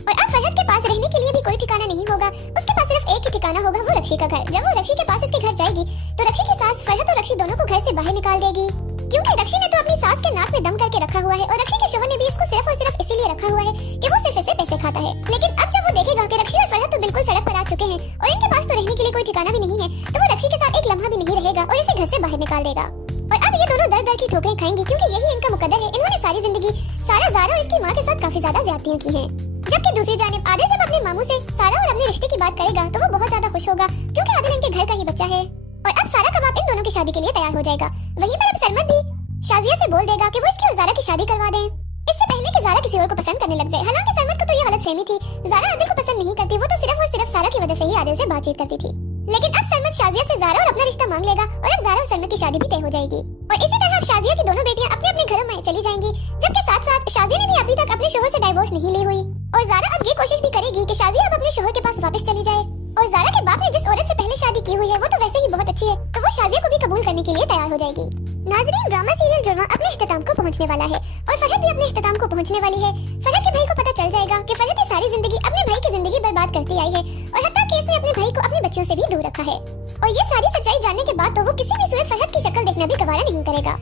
और अब फरहत के पास रहने के लिए भी कोई ठिकाना नहीं होगा। उसके पास सिर्फ एक ही ठिकाना होगा, वो रक्षी का घर। जब वो रक्षी के पास इसके घर जाएगी तो रक्षी की सास फरहत और रक्षी दोनों को घर से बाहर निकाल देगी, क्योंकि रक्षी ने तो अपनी सास के नाक में दम करके रखा हुआ है और रक्षी के शोहर ने भी इसको सिर्फ और सिर्फ इसीलिए रखा हुआ है कि वो सिर्फ इससे पैसे खाता है। लेकिन अब जब वो देखेगा कि रक्षी और फरहत तो बिल्कुल सड़क पर आ चुके हैं और इनके पास तो रहने के लिए कोई ठिकाना भी नहीं है, तो वो रक्षी के साथ एक लम्हा भी नहीं रहेगा और इसे घर से बाहर निकाल देगा। और अब ये दोनों दर दर की ठोकरें खाएंगी, क्योंकि यही इनका मुकद्दर है। इन्होंने सारी जिंदगी सारा ज़ारा और इसकी माँ के साथ काफी ज्यादा ज्यादतियां की हैं। जबकि दूसरी जानिब आदिल जब अपने मामू से सारा और अपने रिश्ते की बात करेगा तो वो बहुत ज्यादा खुश होगा, क्योंकि आदिल इनके घर का ही बच्चा है। और अब सारा का बाप इन दोनों की शादी के लिए तैयार हो जाएगा। वहीं पर अब सरमद भी शाजिया से बोल देगा कि वो इसकी और ज़ारा की शादी करवा दें, इससे पहले कि ज़ारा किसी और को पसंद करने लग जाए। हालांकि सरमद को तो ये गलतफहमी थी, ज़ारा आदिल को पसंद नहीं करती, वो तो सिर्फ और सिर्फ सारा की वजह से ही आदिल से बातचीत करती थी। लेकिन अब सरमद शाजिया से ज़ारा और अपना रिश्ता मांग लेगा और अब ज़ारा और सरमद की शादी भी तय हो जाएगी। और इसी तरह अब शाजिया की दोनों बेटियां अपने अपने घरों में चली जाएंगी, जबकि साथ साथ शाजिया ने भी अभी तक अपने शोहर से डाइवोर्स नहीं ली हुई। और ज़ारा अब ये कोशिश भी करेगी कि शाजिया अब अपने शोहर के पास वापस चली जाए। और ज़ारा के बाप ने जिस औरत से पहले शादी की हुई है वो तो वैसे ही बहुत अच्छी है, तो वो शाजिया को भी कबूल करने के लिए तैयार हो जाएगी। नाजरीन, ड्रामा सीरियल जुर्मा अपने इख्तिताम को पहुंचने वाला है और फरहत भी अपने इख्तिताम को पहुंचने वाली है। फरहत के भाई को पता चल जाएगा कि फरहत सारी जिंदगी अपने भाई की जिंदगी बर्बाद करती आई है और हत्ता कि इसने अपने भाई को अपने बच्चों से भी दूर रखा है। और ये सारी सच्चाई जानने के बाद तो वो किसी भी सूरत फरहत की शक्ल देखना भी गवारा नहीं करेगा।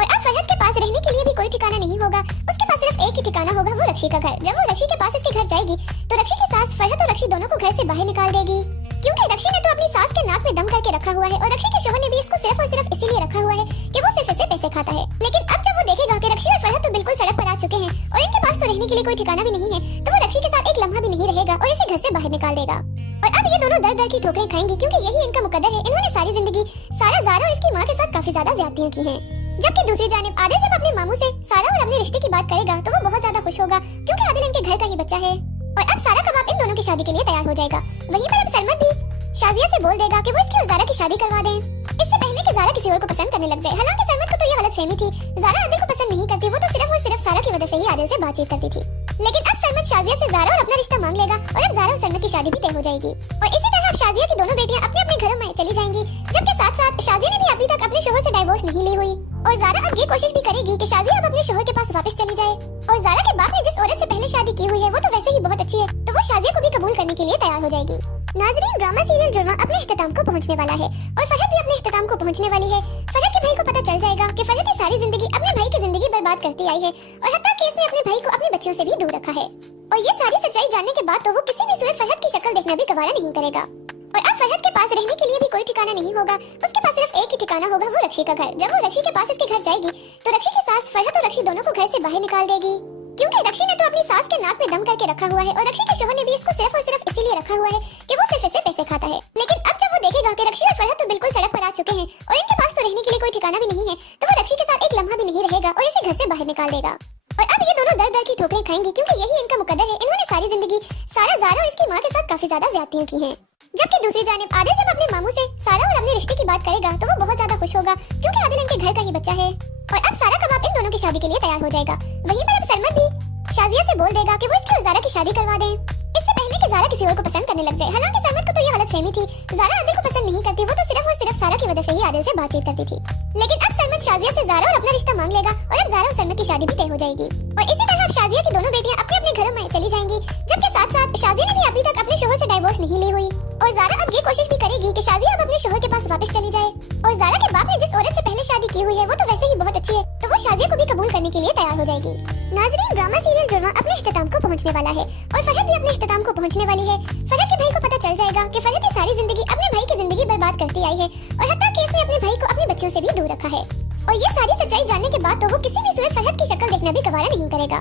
और अब फरहत के पास रहने के लिए भी कोई ठिकाना नहीं होगा। उसके पास सिर्फ एक ही ठिकाना होगा, वो रक्षी का घर। जब वो रक्षी के पास इसके घर जाएगी तो रक्षी की सास फरहत और रक्षी दोनों को घर से बाहर निकाल देगी, क्योंकि रक्षी ने तो अपनी सास के नाक में दम करके रखा हुआ है और रक्षी के शोहर ने भी इसको सिर्फ और सिर्फ इसीलिए रखा हुआ है कि वो सिर्फ इससे पैसे खाता है। लेकिन अब जब वो देखेगा कि रक्षी और फरहत तो बिल्कुल सड़क पर आ चुके हैं और इनके पास तो रहने के लिए कोई ठिकाना भी नहीं है, तो वो रक्षी के साथ एक लम्हा भी नहीं रहेगा और इसे घर से बाहर निकाल देगा। और अब ये दोनों दर दर की ठोकरें खाएंगी, क्योंकि यही इनका मुकद्दर है। इन्होंने सारी जिंदगी सारा ज़ारा और इसकी माँ के साथ काफी ज्यादा ज्यादतियां की हैं। जबकि दूसरी जानिब आदिल जब अपने मामू से सारा और अपने रिश्ते की बात करेगा तो वो बहुत ज्यादा खुश होगा, क्योंकि आदिल इनके घर का ही बच्चा है। और अब सारा का बाप इन दोनों की शादी के लिए तैयार हो जाएगा। वहीं पर अब सरमद भी शाजिया से बोल देगा कि वो इसकी और ज़ारा की शादी करवा दें, इससे पहले कि ज़ारा किसी और को पसंद करने लग जाए। हालांकि सरमद को तो ये गलतफहमी थी, ज़ारा आदिल को पसंद नहीं करती, वो तो सिर्फ और सिर्फ सारा की वजह से ही आदिल से बातचीत करती थी। लेकिन अब सरमद शाजिया से ज़ारा और अपना रिश्ता मांग लेगा और अब ज़ारा और सरमद की शादी भी तय हो जाएगी। और इसी तरह अब शाजिया की दोनों बेटियां अपने अपने घरों में चली जाएंगी, जबकि साथ साथ शाजिया ने भी अभी तक अपने शोहर से डाइवोर्स नहीं ली हुई। और ज़ारा अब ये कोशिश भी करेगी कि शाजिया अब अपने शोहर के पास वापस चली जाए। और ज़ारा के बाप ने जिस औरत से पहले शादी की हुई है वो तो वैसे ही बहुत अच्छी है, तो वो शाजिया को भी कबूल करने के लिए तैयार हो जाएगी। नाजरीन, ड्रामा सीरियल जुर्मा अपने इख्तिताम को पहुंचने वाला है और फरहत भी अपने इख्तिताम को पहुंचने वाली है। फरहत के भाई को पता चल जाएगा कि फरहत सारी जिंदगी अपने भाई की जिंदगी बर्बाद करती आई है और हत्ता कि इसने अपने भाई को अपने बच्चों से भी दूर रखा है। और ये सारी सच्चाई जानने के बाद तो वो किसी भी सूरत फरहत की शक्ल देखना भी गवारा नहीं करेगा। और अब फरहत के पास रहने के लिए भी कोई ठिकाना नहीं होगा। उसके पास सिर्फ एक ही ठिकाना होगा, वो रक्षी का घर। जब वो रक्षी के पास इसके घर जाएगी तो रक्षी की सास फरहत और रक्षी दोनों को घर से बाहर निकाल देगी, क्योंकि रक्षी ने तो अपनी सास के नाक में दम करके रखा हुआ है और रक्षी के शोहर ने भी इसको सिर्फ और सिर्फ इसीलिए रखा हुआ है कि वो सिर्फ इससे पैसे खाता है। लेकिन अब जब वो देखेगा कि रक्षी और फरहत तो बिल्कुल सड़क पर आ चुके हैं और इनके पास तो रहने के लिए कोई ठिकाना भी नहीं है, तो वो रक्षी के साथ एक लम्हा भी नहीं रहेगा और इसे घर से बाहर निकाल देगा। और अब ये दोनों दर दर की ठोकरें खाएंगी, क्योंकि यही इनका मुकद्दर है। इन्होंने सारी जिंदगी सारा ज़ारा और इसकी माँ के साथ काफी ज्यादा ज्यादतियां की हैं। जबकि दूसरी जानिब आदिल जब अपने मामू से सारा और अपने रिश्ते की बात करेगा तो वो बहुत ज्यादा खुश होगा क्योंकि आदिल इनके घर का ही बच्चा है और अब सारा का बाप इन दोनों की शादी के लिए तैयार हो जाएगा। वहीं पर अब सरमद भी शाजिया से बोल देगा कि वो इसकी और ज़ारा की शादी करवा दें, इससे पहले कि ज़ारा किसी और को पसंद करने लग जाए। हालांकि सरमद को तो ये गलतफहमी थी, ज़ारा आदिल को पसंद नहीं करती, वो तो सिर्फ और सिर्फ सारा की वजह से ही आदिल से बातचीत करती थी। लेकिन अब सरमद शाजिया से ज़ारा और अपना रिश्ता मांग लेगा और अब ज़ारा और सरमद की शादी भी तय हो जाएगी। और इसी तरह अब शाजिया की दोनों बेटियां अपने अपने घरों में चली जाएंगी, जबकि साथ साथ शाजिया ने भी अभी तक अपने शोहर से डाइवोर्स नहीं ली हुई और ज़ारा अब ये कोशिश भी करेगी कि शाजिया अब अपने शोहर के पास वापस चली जाए। और ज़ारा के बाप ने जिस औरत से पहले शादी की हुई है वो तो वैसे ही बहुत अच्छी है, तो वो शाजिया को भी कबूल करने के लिए तैयार हो जाएगी। नाज़रीन, ड्रामा सीरियल जुर्मा अपने इख्तिताम को पहुंचने वाला है और फहद भी अपने इख्तिताम को पहुंचने वाली है। फहद के भाई को पता चल जाएगा कि फहद की सारी जिंदगी अपने भाई की जिंदगी बर्बाद करती आई है और हत्ता कि इसने अपने भाई को अपने बच्चों से भी दूर रखा है। और ये सारी सच्चाई जानने के बाद तो वो किसी भी सूरत फहद की शक्ल देखना भी गवारा नहीं करेगा।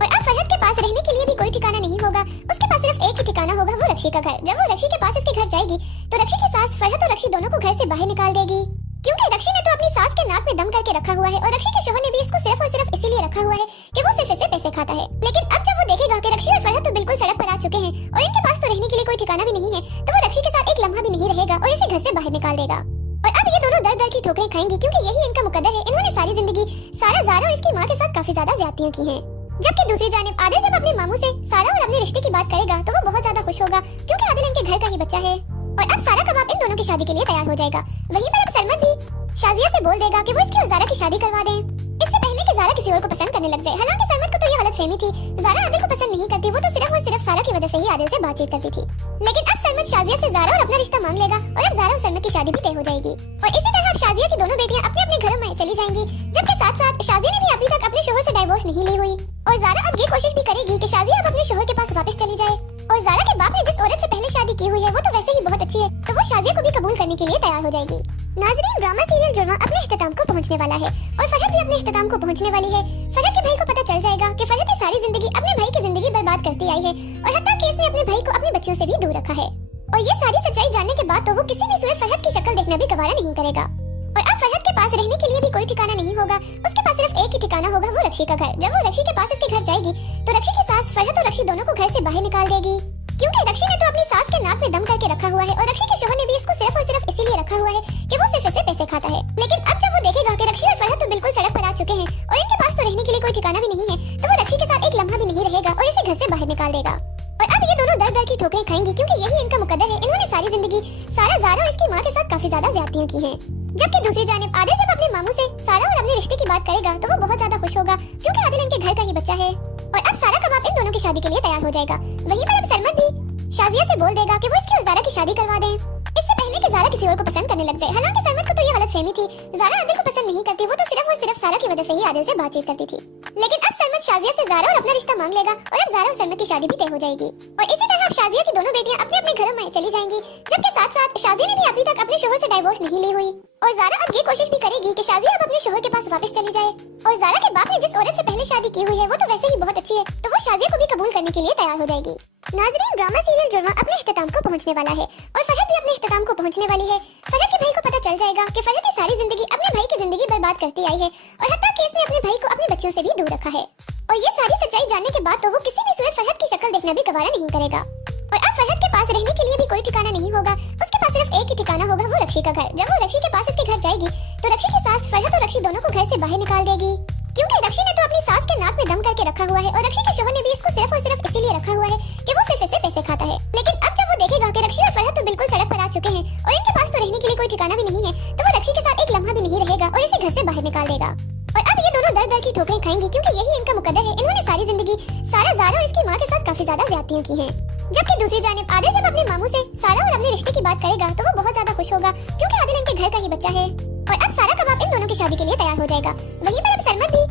और अब फहद के पास रहने के लिए भी कोई ठिकाना नहीं होगा, उसके पास सिर्फ एक ही ठिकाना होगा, वो रक्षी का घर। जब वो रक्षी के पास इसके घर जाएगी तो रक्षी की सास फहद और रक्षी दोनों को घर से बाहर निकाल देगी, क्योंकि रक्षी ने तो अपनी सास के नाक में दम करके रखा हुआ है और रक्षी के शोहर ने भी इसको सिर्फ और सिर्फ इसीलिए रखा हुआ है कि वो सिर्फ इससे पैसे खाता है। लेकिन अब जब वो देखेगा कि रक्षी और फहद तो बिल्कुल सड़क पर आ चुके हैं और इनके पास तो रहने के लिए कोई ठिकाना भी नहीं है, तो वो रक्षी के साथ एक लम्हा भी नहीं रहेगा और इसे घर से बाहर निकाल देगा। और अब ये दोनों दर दर की ठोकरें खाएंगी क्योंकि यही इनका मुकद्दर है। इन्होंने सारी जिंदगी सारा, ज़ारा और इसकी माँ के साथ काफी ज्यादा ज्यादतियां की हैं। जबकि दूसरी जानिब आदिल जब अपने मामू से सारा और अपने रिश्ते की बात करेगा तो वो बहुत ज्यादा खुश होगा क्योंकि आदिल इनके घर का ही बच्चा है और अब सारा का बाप इन दोनों की शादी के लिए तैयार हो जाएगा। वहीं पर अब सरमद भी शाजिया से बोल देगा कि वो इसकी और ज़ारा की शादी करवा दें, इससे पहले कि ज़ारा किसी और को पसंद करने लग जाए। हालांकि सरमद को तो ये गलतफहमी थी, ज़ारा आदिल को पसंद नहीं करती, वो तो सिर्फ और सिर्फ सारा की वजह से ही आदिल से बातचीत करती थी। लेकिन अब सरमद शाजिया से ज़ारा और अपना रिश्ता मांग लेगा और अब ज़ारा और सरमद की शादी भी तय हो जाएगी। और इसी तरह अब शाजिया की दोनों बेटियां अपने अपने घरों में चली जाएंगी, जबकि साथ साथ शाजिया ने भी अभी तक अपने शोहर से डाइवोर्स नहीं ली हुई और ज़ारा अब ये कोशिश भी करेगी कि शाजिया अब अपने शोहर के पास वापस चली जाए। और ज़ारा के बाप ने जिस औरत से पहले शादी की हुई है वो तो वैसे ही बहुत अच्छी है, तो वो शाजिया को भी कबूल करने के लिए तैयार हो जाएगी। नाज़रीन, ड्रामा सीरियल जुर्मा अपने इख्तिताम को पहुंचने वाला है और फहद भी अपने इख्तिताम को पहुंचने वाली है। फहद के भाई को पता चल जाएगा कि फहद की सारी जिंदगी अपने भाई की जिंदगी बर्बाद करती आई है और हत्ता कि इसने अपने भाई को अपने बच्चों से भी दूर रखा है। और ये सारी सच्चाई जानने के बाद तो वो किसी भी सूरत फहद की शक्ल देखना भी गवारा नहीं करेगा। और अब फहद के पास रहने के लिए भी कोई ठिकाना नहीं होगा, उसके पास सिर्फ एक ही ठिकाना होगा, वो रक्षी का घर। जब वो रक्षी के पास इसके घर जाएगी तो रक्षी की सास फहद और रक्षी दोनों को घर से बाहर निकाल देगी, क्योंकि रक्षी ने तो अपनी सास के नाक में दम करके रखा हुआ है और रक्षी के शोहर ने भी इसको सिर्फ और सिर्फ इसीलिए रखा हुआ है कि वो सिर्फ इससे पैसे खाता है। लेकिन अब जब वो देखेगा कि रक्षी और फहद तो बिल्कुल सड़क पर आ चुके हैं और इनके पास तो रहने के लिए कोई ठिकाना भी नहीं है, तो वो रक्षी के साथ एक लम्हा भी नहीं रहेगा और इसे घर से बाहर निकाल देगा। और अब ये दोनों दर दर की ठोकरें खाएंगी क्योंकि यही इनका मुकद्दर है। इन्होंने सारी जिंदगी सारा, ज़ारा और इसकी माँ के साथ काफी ज्यादा ज्यादतियां की हैं। जबकि दूसरी जानिब आदिल जब अपने मामू से सारा और अपने रिश्ते की बात करेगा तो वो बहुत ज्यादा खुश होगा क्योंकि आदिल इनके घर का ही बच्चा है और अब सारा का बाप इन दोनों की शादी के लिए तैयार हो जाएगा। वहीं पर अब सरमद भी शाजिया से बोल देगा कि वो इसकी और ज़ारा की शादी करवा दें, इससे पहले कि ज़ारा किसी और को पसंद करने लग जाए। हालांकि सरमद को तो ये गलतफहमी थी, ज़ारा आदिल को पसंद नहीं करती, वो तो सिर्फ और सिर्फ सारा की वजह से ही आदिल से बातचीत करती थी। लेकिन अब सरमद शाजिया से ज़ारा और अपना रिश्ता मांग लेगा और अब ज़ारा और सरमद की शादी भी तय हो जाएगी। और इसी तरह अब शाजिया की दोनों बेटियां अपने अपने घरों में चली जाएंगी, जबकि साथ साथ शाजिया ने भी अभी तक अपने शोहर से डाइवोर्स नहीं ली हुई और ज़ारा अब ये कोशिश भी करेगी कि शाजिया अब अपने शोहर के पास वापस चली जाए। और ज़ारा के बाप ने जिस औरत से पहले शादी की हुई है वो तो वैसे ही बहुत अच्छी है, तो वो शाजिया को भी कबूल करने के लिए तैयार हो जाएगी। नाज़रीन, ड्रामा सीरियल जुर्मा अपने इख्तिताम को पहुंचने वाला है और फहद भी अपने इख्तिताम को पहुंचने वाली है। फहद के भाई को पता चल जाएगा कि फहद की सारी जिंदगी अपने भाई की जिंदगी बर्बाद करती आई है और हत्ता कि इसने अपने भाई को अपने बच्चों से भी दूर रखा है। और ये सारी सच्चाई जानने के बाद तो वो किसी भी सूरत फहद की शक्ल देखना भी गवारा नहीं करेगा। और अब फहद के पास रहने के लिए भी कोई ठिकाना नहीं होगा, उसके पास सिर्फ एक ही ठिकाना होगा, वो रक्षी का घर। जब वो रक्षी के पास इसके घर जाएगी तो रक्षी की सास फहद और रक्षी दोनों को घर से बाहर निकाल देगी, क्योंकि रक्षी ने तो अपनी सास के नाक में दम करके रखा हुआ है और रक्षी के शोहर ने भी इसको सिर्फ और सिर्फ इसीलिए रखा हुआ है कि वो सिर्फ इससे पैसे खाता है। लेकिन अब जब वो देखेगा कि रक्षी और फहद तो बिल्कुल सड़क पर आ चुके हैं और इनके पास तो रहने के लिए कोई ठिकाना भी नहीं है, तो वो रक्षी के साथ एक लम्हा भी नहीं रहेगा और इसे घर से बाहर निकाल देगा। और अब ये दोनों दर दर की ठोकरें खाएंगी क्योंकि यही इनका मुकद्दर है। इन्होंने सारी जिंदगी सारा, ज़ारा और इसकी माँ के साथ काफी ज्यादा ज्यादतियां की हैं। जबकि दूसरी जानिब आदिल जब अपने मामू से सारा और अपने रिश्ते की बात करेगा तो वो बहुत ज्यादा खुश होगा क्योंकि आदिल इनके घर का ही बच्चा है और अब सारा का बाप इन दोनों की शादी के लिए तैयार हो जाएगा। वहीं पर अब सरमद भी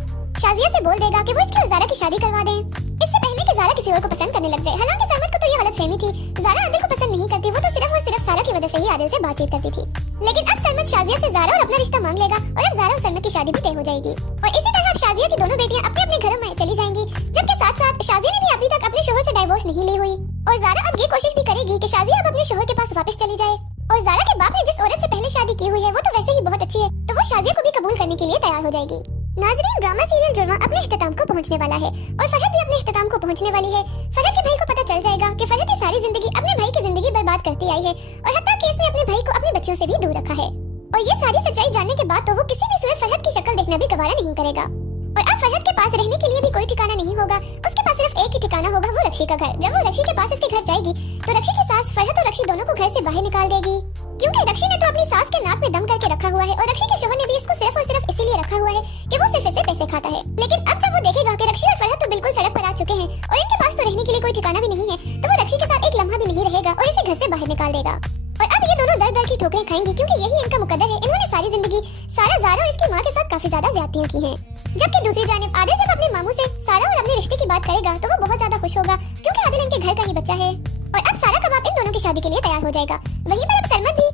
शाजिया से बोल देगा कि वो इसकी और ज़ारा की शादी करवा दें, इससे पहले कि ज़ारा किसी और को पसंद करने लग जाए। हालांकि सरमद को तो ये गलतफहमी थी, ज़ारा आदिल को पसंद नहीं करती, वो तो सिर्फ और सिर्फ सारा की वजह से ही आदिल से बातचीत करती थी। लेकिन अब सरमद शाजिया से ज़ारा और अपना रिश्ता मांग लेगा और अब ज़ारा और सरमद की शादी भी तय हो जाएगी। और इसी तरह अब शाजिया की दोनों बेटियां अपने अपने घरों में चली जाएंगी, जबकि साथ साथ शाजिया ने भी अभी तक अपने शोहर से डाइवोर्स नहीं ली हुई और ज़ारा अब ये कोशिश भी करेगी कि शाजिया अब अपने शोहर के पास वापस चली जाए। और ज़ारा के बाप ने जिस औरत से पहले शादी की हुई है वो तो वैसे ही बहुत अच्छी है, तो वो शाजिया को भी कबूल करने के लिए तैयार हो जाएगी। नाजरीन, ड्रामा सीरियल जुर्मा अपने इख्तिताम को पहुंचने वाला है और फहद भी अपने इख्तिताम को पहुंचने वाली है। फहद के भाई को पता चल जाएगा कि फहद ही सारी जिंदगी अपने भाई की जिंदगी बर्बाद करती आई है और हत्ता कि इसने अपने भाई को अपने बच्चों से भी दूर रखा है। और ये सारी सच्चाई जानने के बाद तो वो किसी भी सूरत फहद की शक्ल देखना भी गवारा नहीं करेगा। और अब फहद के पास रहने के लिए भी कोई ठिकाना नहीं होगा। उसके पास सिर्फ एक ही ठिकाना होगा, वो रक्षी का घर। जब वो रक्षी के पास इसके घर जाएगी तो रक्षी की सास फहद और रक्षी दोनों को घर से बाहर निकाल देगी, क्योंकि रक्षी ने तो अपनी सास के नाक में दम करके रखा हुआ है और रक्षी के शोहर ने भी इसको सिर्फ और सिर्फ इसीलिए रखा हुआ है कि वो सिर्फ इससे पैसे खाता है। लेकिन अब जब वो देखेगा कि रक्षी और फहद तो बिल्कुल सड़क पर आ चुके हैं और इनके पास तो रहने के लिए कोई ठिकाना भी नहीं है, तो वो रक्षी के साथ एक लम्हा भी नहीं रहेगा और इसे घर से बाहर निकाल देगा। और अब ये दोनों दर दर की ठोकरें खाएंगी, क्योंकि यही इनका मुकद्दर है। इन्होंने सारी जिंदगी सारा ज़ारा और इसकी माँ के साथ काफी ज्यादा ज्यादतियां की हैं। जबकि दूसरी जानिब आदिल जब अपने मामू से सारा और अपने रिश्ते की बात करेगा तो वो बहुत ज्यादा खुश होगा, क्योंकि आदिल इनके घर का ही बच्चा है। और अब सारा का बाप इन दोनों की शादी के लिए तैयार हो जाएगा। वहीं पर अब सरमद भी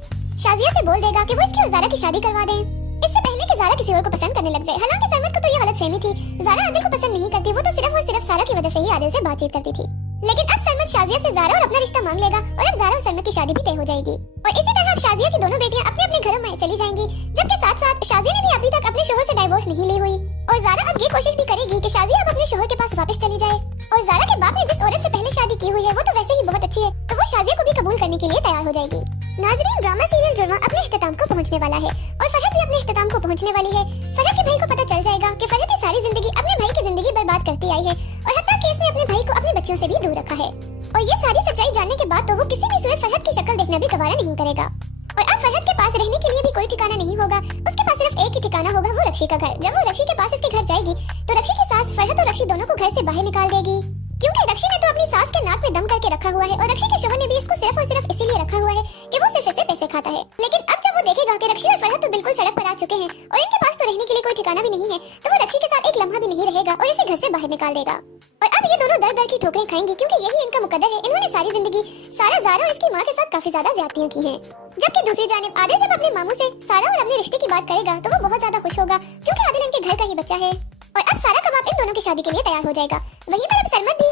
शाजिया से बोल देगा कि वो इसकी और ज़ारा की शादी करवा दें, इससे पहले कि ज़ारा किसी और को पसंद करने लग जाए। हालांकि सरमद को तो ये गलतफहमी थी, ज़ारा आदिल को पसंद नहीं करती, वो तो सिर्फ और सिर्फ सारा की वजह से ही आदिल से बातचीत करती थी। लेकिन अब सरमद शाजिया से ज़ारा और अपना रिश्ता मांग लेगा और अब ज़ारा और सरमद की शादी भी तय हो जाएगी। और इसी तरह अब शाजिया की दोनों बेटियां अपने अपने घरों में चली जाएंगी, जबकि साथ साथ शाजिया ने भी अभी तक अपने शोहर से डाइवोर्स नहीं ली हुई। और ज़ारा अब ये कोशिश भी करेगी कि शाजिया अब अपने शोहर के पास वापस चली जाए। और ज़ारा के बाप ने जिस औरत से पहले शादी की हुई है वो तो वैसे ही बहुत अच्छी है, तो वो शाजिया को भी कबूल करने के लिए तैयार हो जाएगी। नाजरीन, ड्रामा सीरियल जुर्मा अपने इख्तिताम को पहुंचने वाला है और फहद भी अपने इख्तिताम को पहुंचने वाली है। फहद के भाई को पता चल जाएगा कि फहद ही सारी जिंदगी अपने भाई की जिंदगी बर्बाद करती आई है और हत्ता कि इसने अपने भाई को अपने बच्चों से भी दूर रखा है। और ये सारी सच्चाई जानने के बाद तो वो किसी भी सूरत फहद की शक्ल देखना भी गवारा नहीं करेगा। और अब फहद के पास रहने के लिए भी कोई ठिकाना नहीं होगा। उसके पास सिर्फ एक ही ठिकाना होगा, वो रक्षी का घर। जब वो रक्षी के पास इसके घर जाएगी तो रक्षी की सास फहद और रक्षी दोनों को घर से बाहर निकाल देगी, क्योंकि रक्षी ने तो अपनी सास के नाक में दम करके रखा हुआ है और रक्षी के शोहर ने भी इसको सिर्फ और सिर्फ इसीलिए रखा हुआ है कि वो सिर्फ इससे पैसे खाता है। लेकिन अब जब वो देखेगा कि रक्षी और फहद तो बिल्कुल सड़क पर आ चुके हैं और इनके पास तो रहने के लिए कोई ठिकाना भी नहीं है, तो वो रक्षी के साथ एक लम्हा भी नहीं रहेगा और इसे घर से बाहर निकाल देगा। और अब ये दोनों दर दर की ठोकरें खाएंगी, क्योंकि यही इनका मुकद्दर है। इन्होंने सारी जिंदगी सारा ज़ारा और इसकी माँ के साथ काफी ज्यादा ज्यादतियां की हैं। जबकि दूसरी जानिब आदिल जब अपने मामू से सारा और अपने रिश्ते की बात करेगा तो वो बहुत ज्यादा खुश होगा, क्योंकि आदिल इनके घर का ही बच्चा है। और अब सारा का बाप इन दोनों की शादी के लिए तैयार हो जाएगा। वहीं पर अब सरमद भी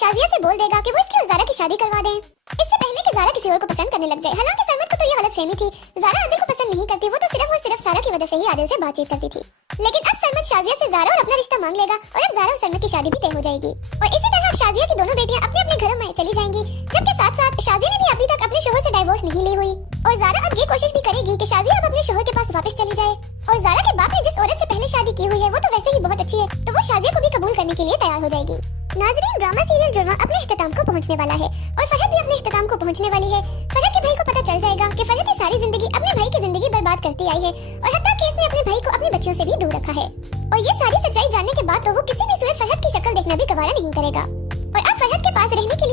शाजिया से बोल देगा कि वो इसकी और ज़ारा की शादी करवा दें, इससे पहले कि ज़ारा किसी और को पसंद करने लग जाए। हालांकि सरमद को तो ये गलतफहमी थी, ज़ारा आदिल को पसंद नहीं करती, वो तो सिर्फ और सिर्फ सारा की वजह से ही आदिल से बातचीत करती थी। लेकिन अब सरमद शाजिया से ज़ारा और अपना रिश्ता मांग लेगा और अब ज़ारा और सरमद की शादी भी तय हो जाएगी। और इसी तरह अब शाजिया की दोनों बेटियां अपने अपने घरों में चली जाएंगी, जबकि साथ साथ शाजिया ने भी अभी तक अपने शोहर से डाइवोर्स नहीं ली हुई। और ज़ारा अब ये कोशिश भी करेगी कि शाजिया अब अपने शोहर के पास वापस चली जाए। और ज़ारा के बाप ने जिस औरत से पहले शादी की हुई है वो तो वैसे ही बहुत अच्छी है, तो वो शाजिया को भी कबूल करने के लिए तैयार हो जाएगी। नाजरीन, ड्रामा सीरियल जुर्मा अपने इख्तिताम को पहुंचने वाला है और फहद भी अपने इख्तिताम को पहुंचने वाली है। फहद के भाई को पता चल जाएगा कि फहद ही सारी जिंदगी अपने भाई की जिंदगी बर्बाद करती आई है और हत्ता कि इसने अपने भाई को अपने बच्चों से भी दूर रखा है। और ये सारी सच्चाई जानने के बाद तो वो किसी भी सूरत फहद की शक्ल देखना भी गवारा नहीं करेगा। और अब फहद के पास रहने के लिए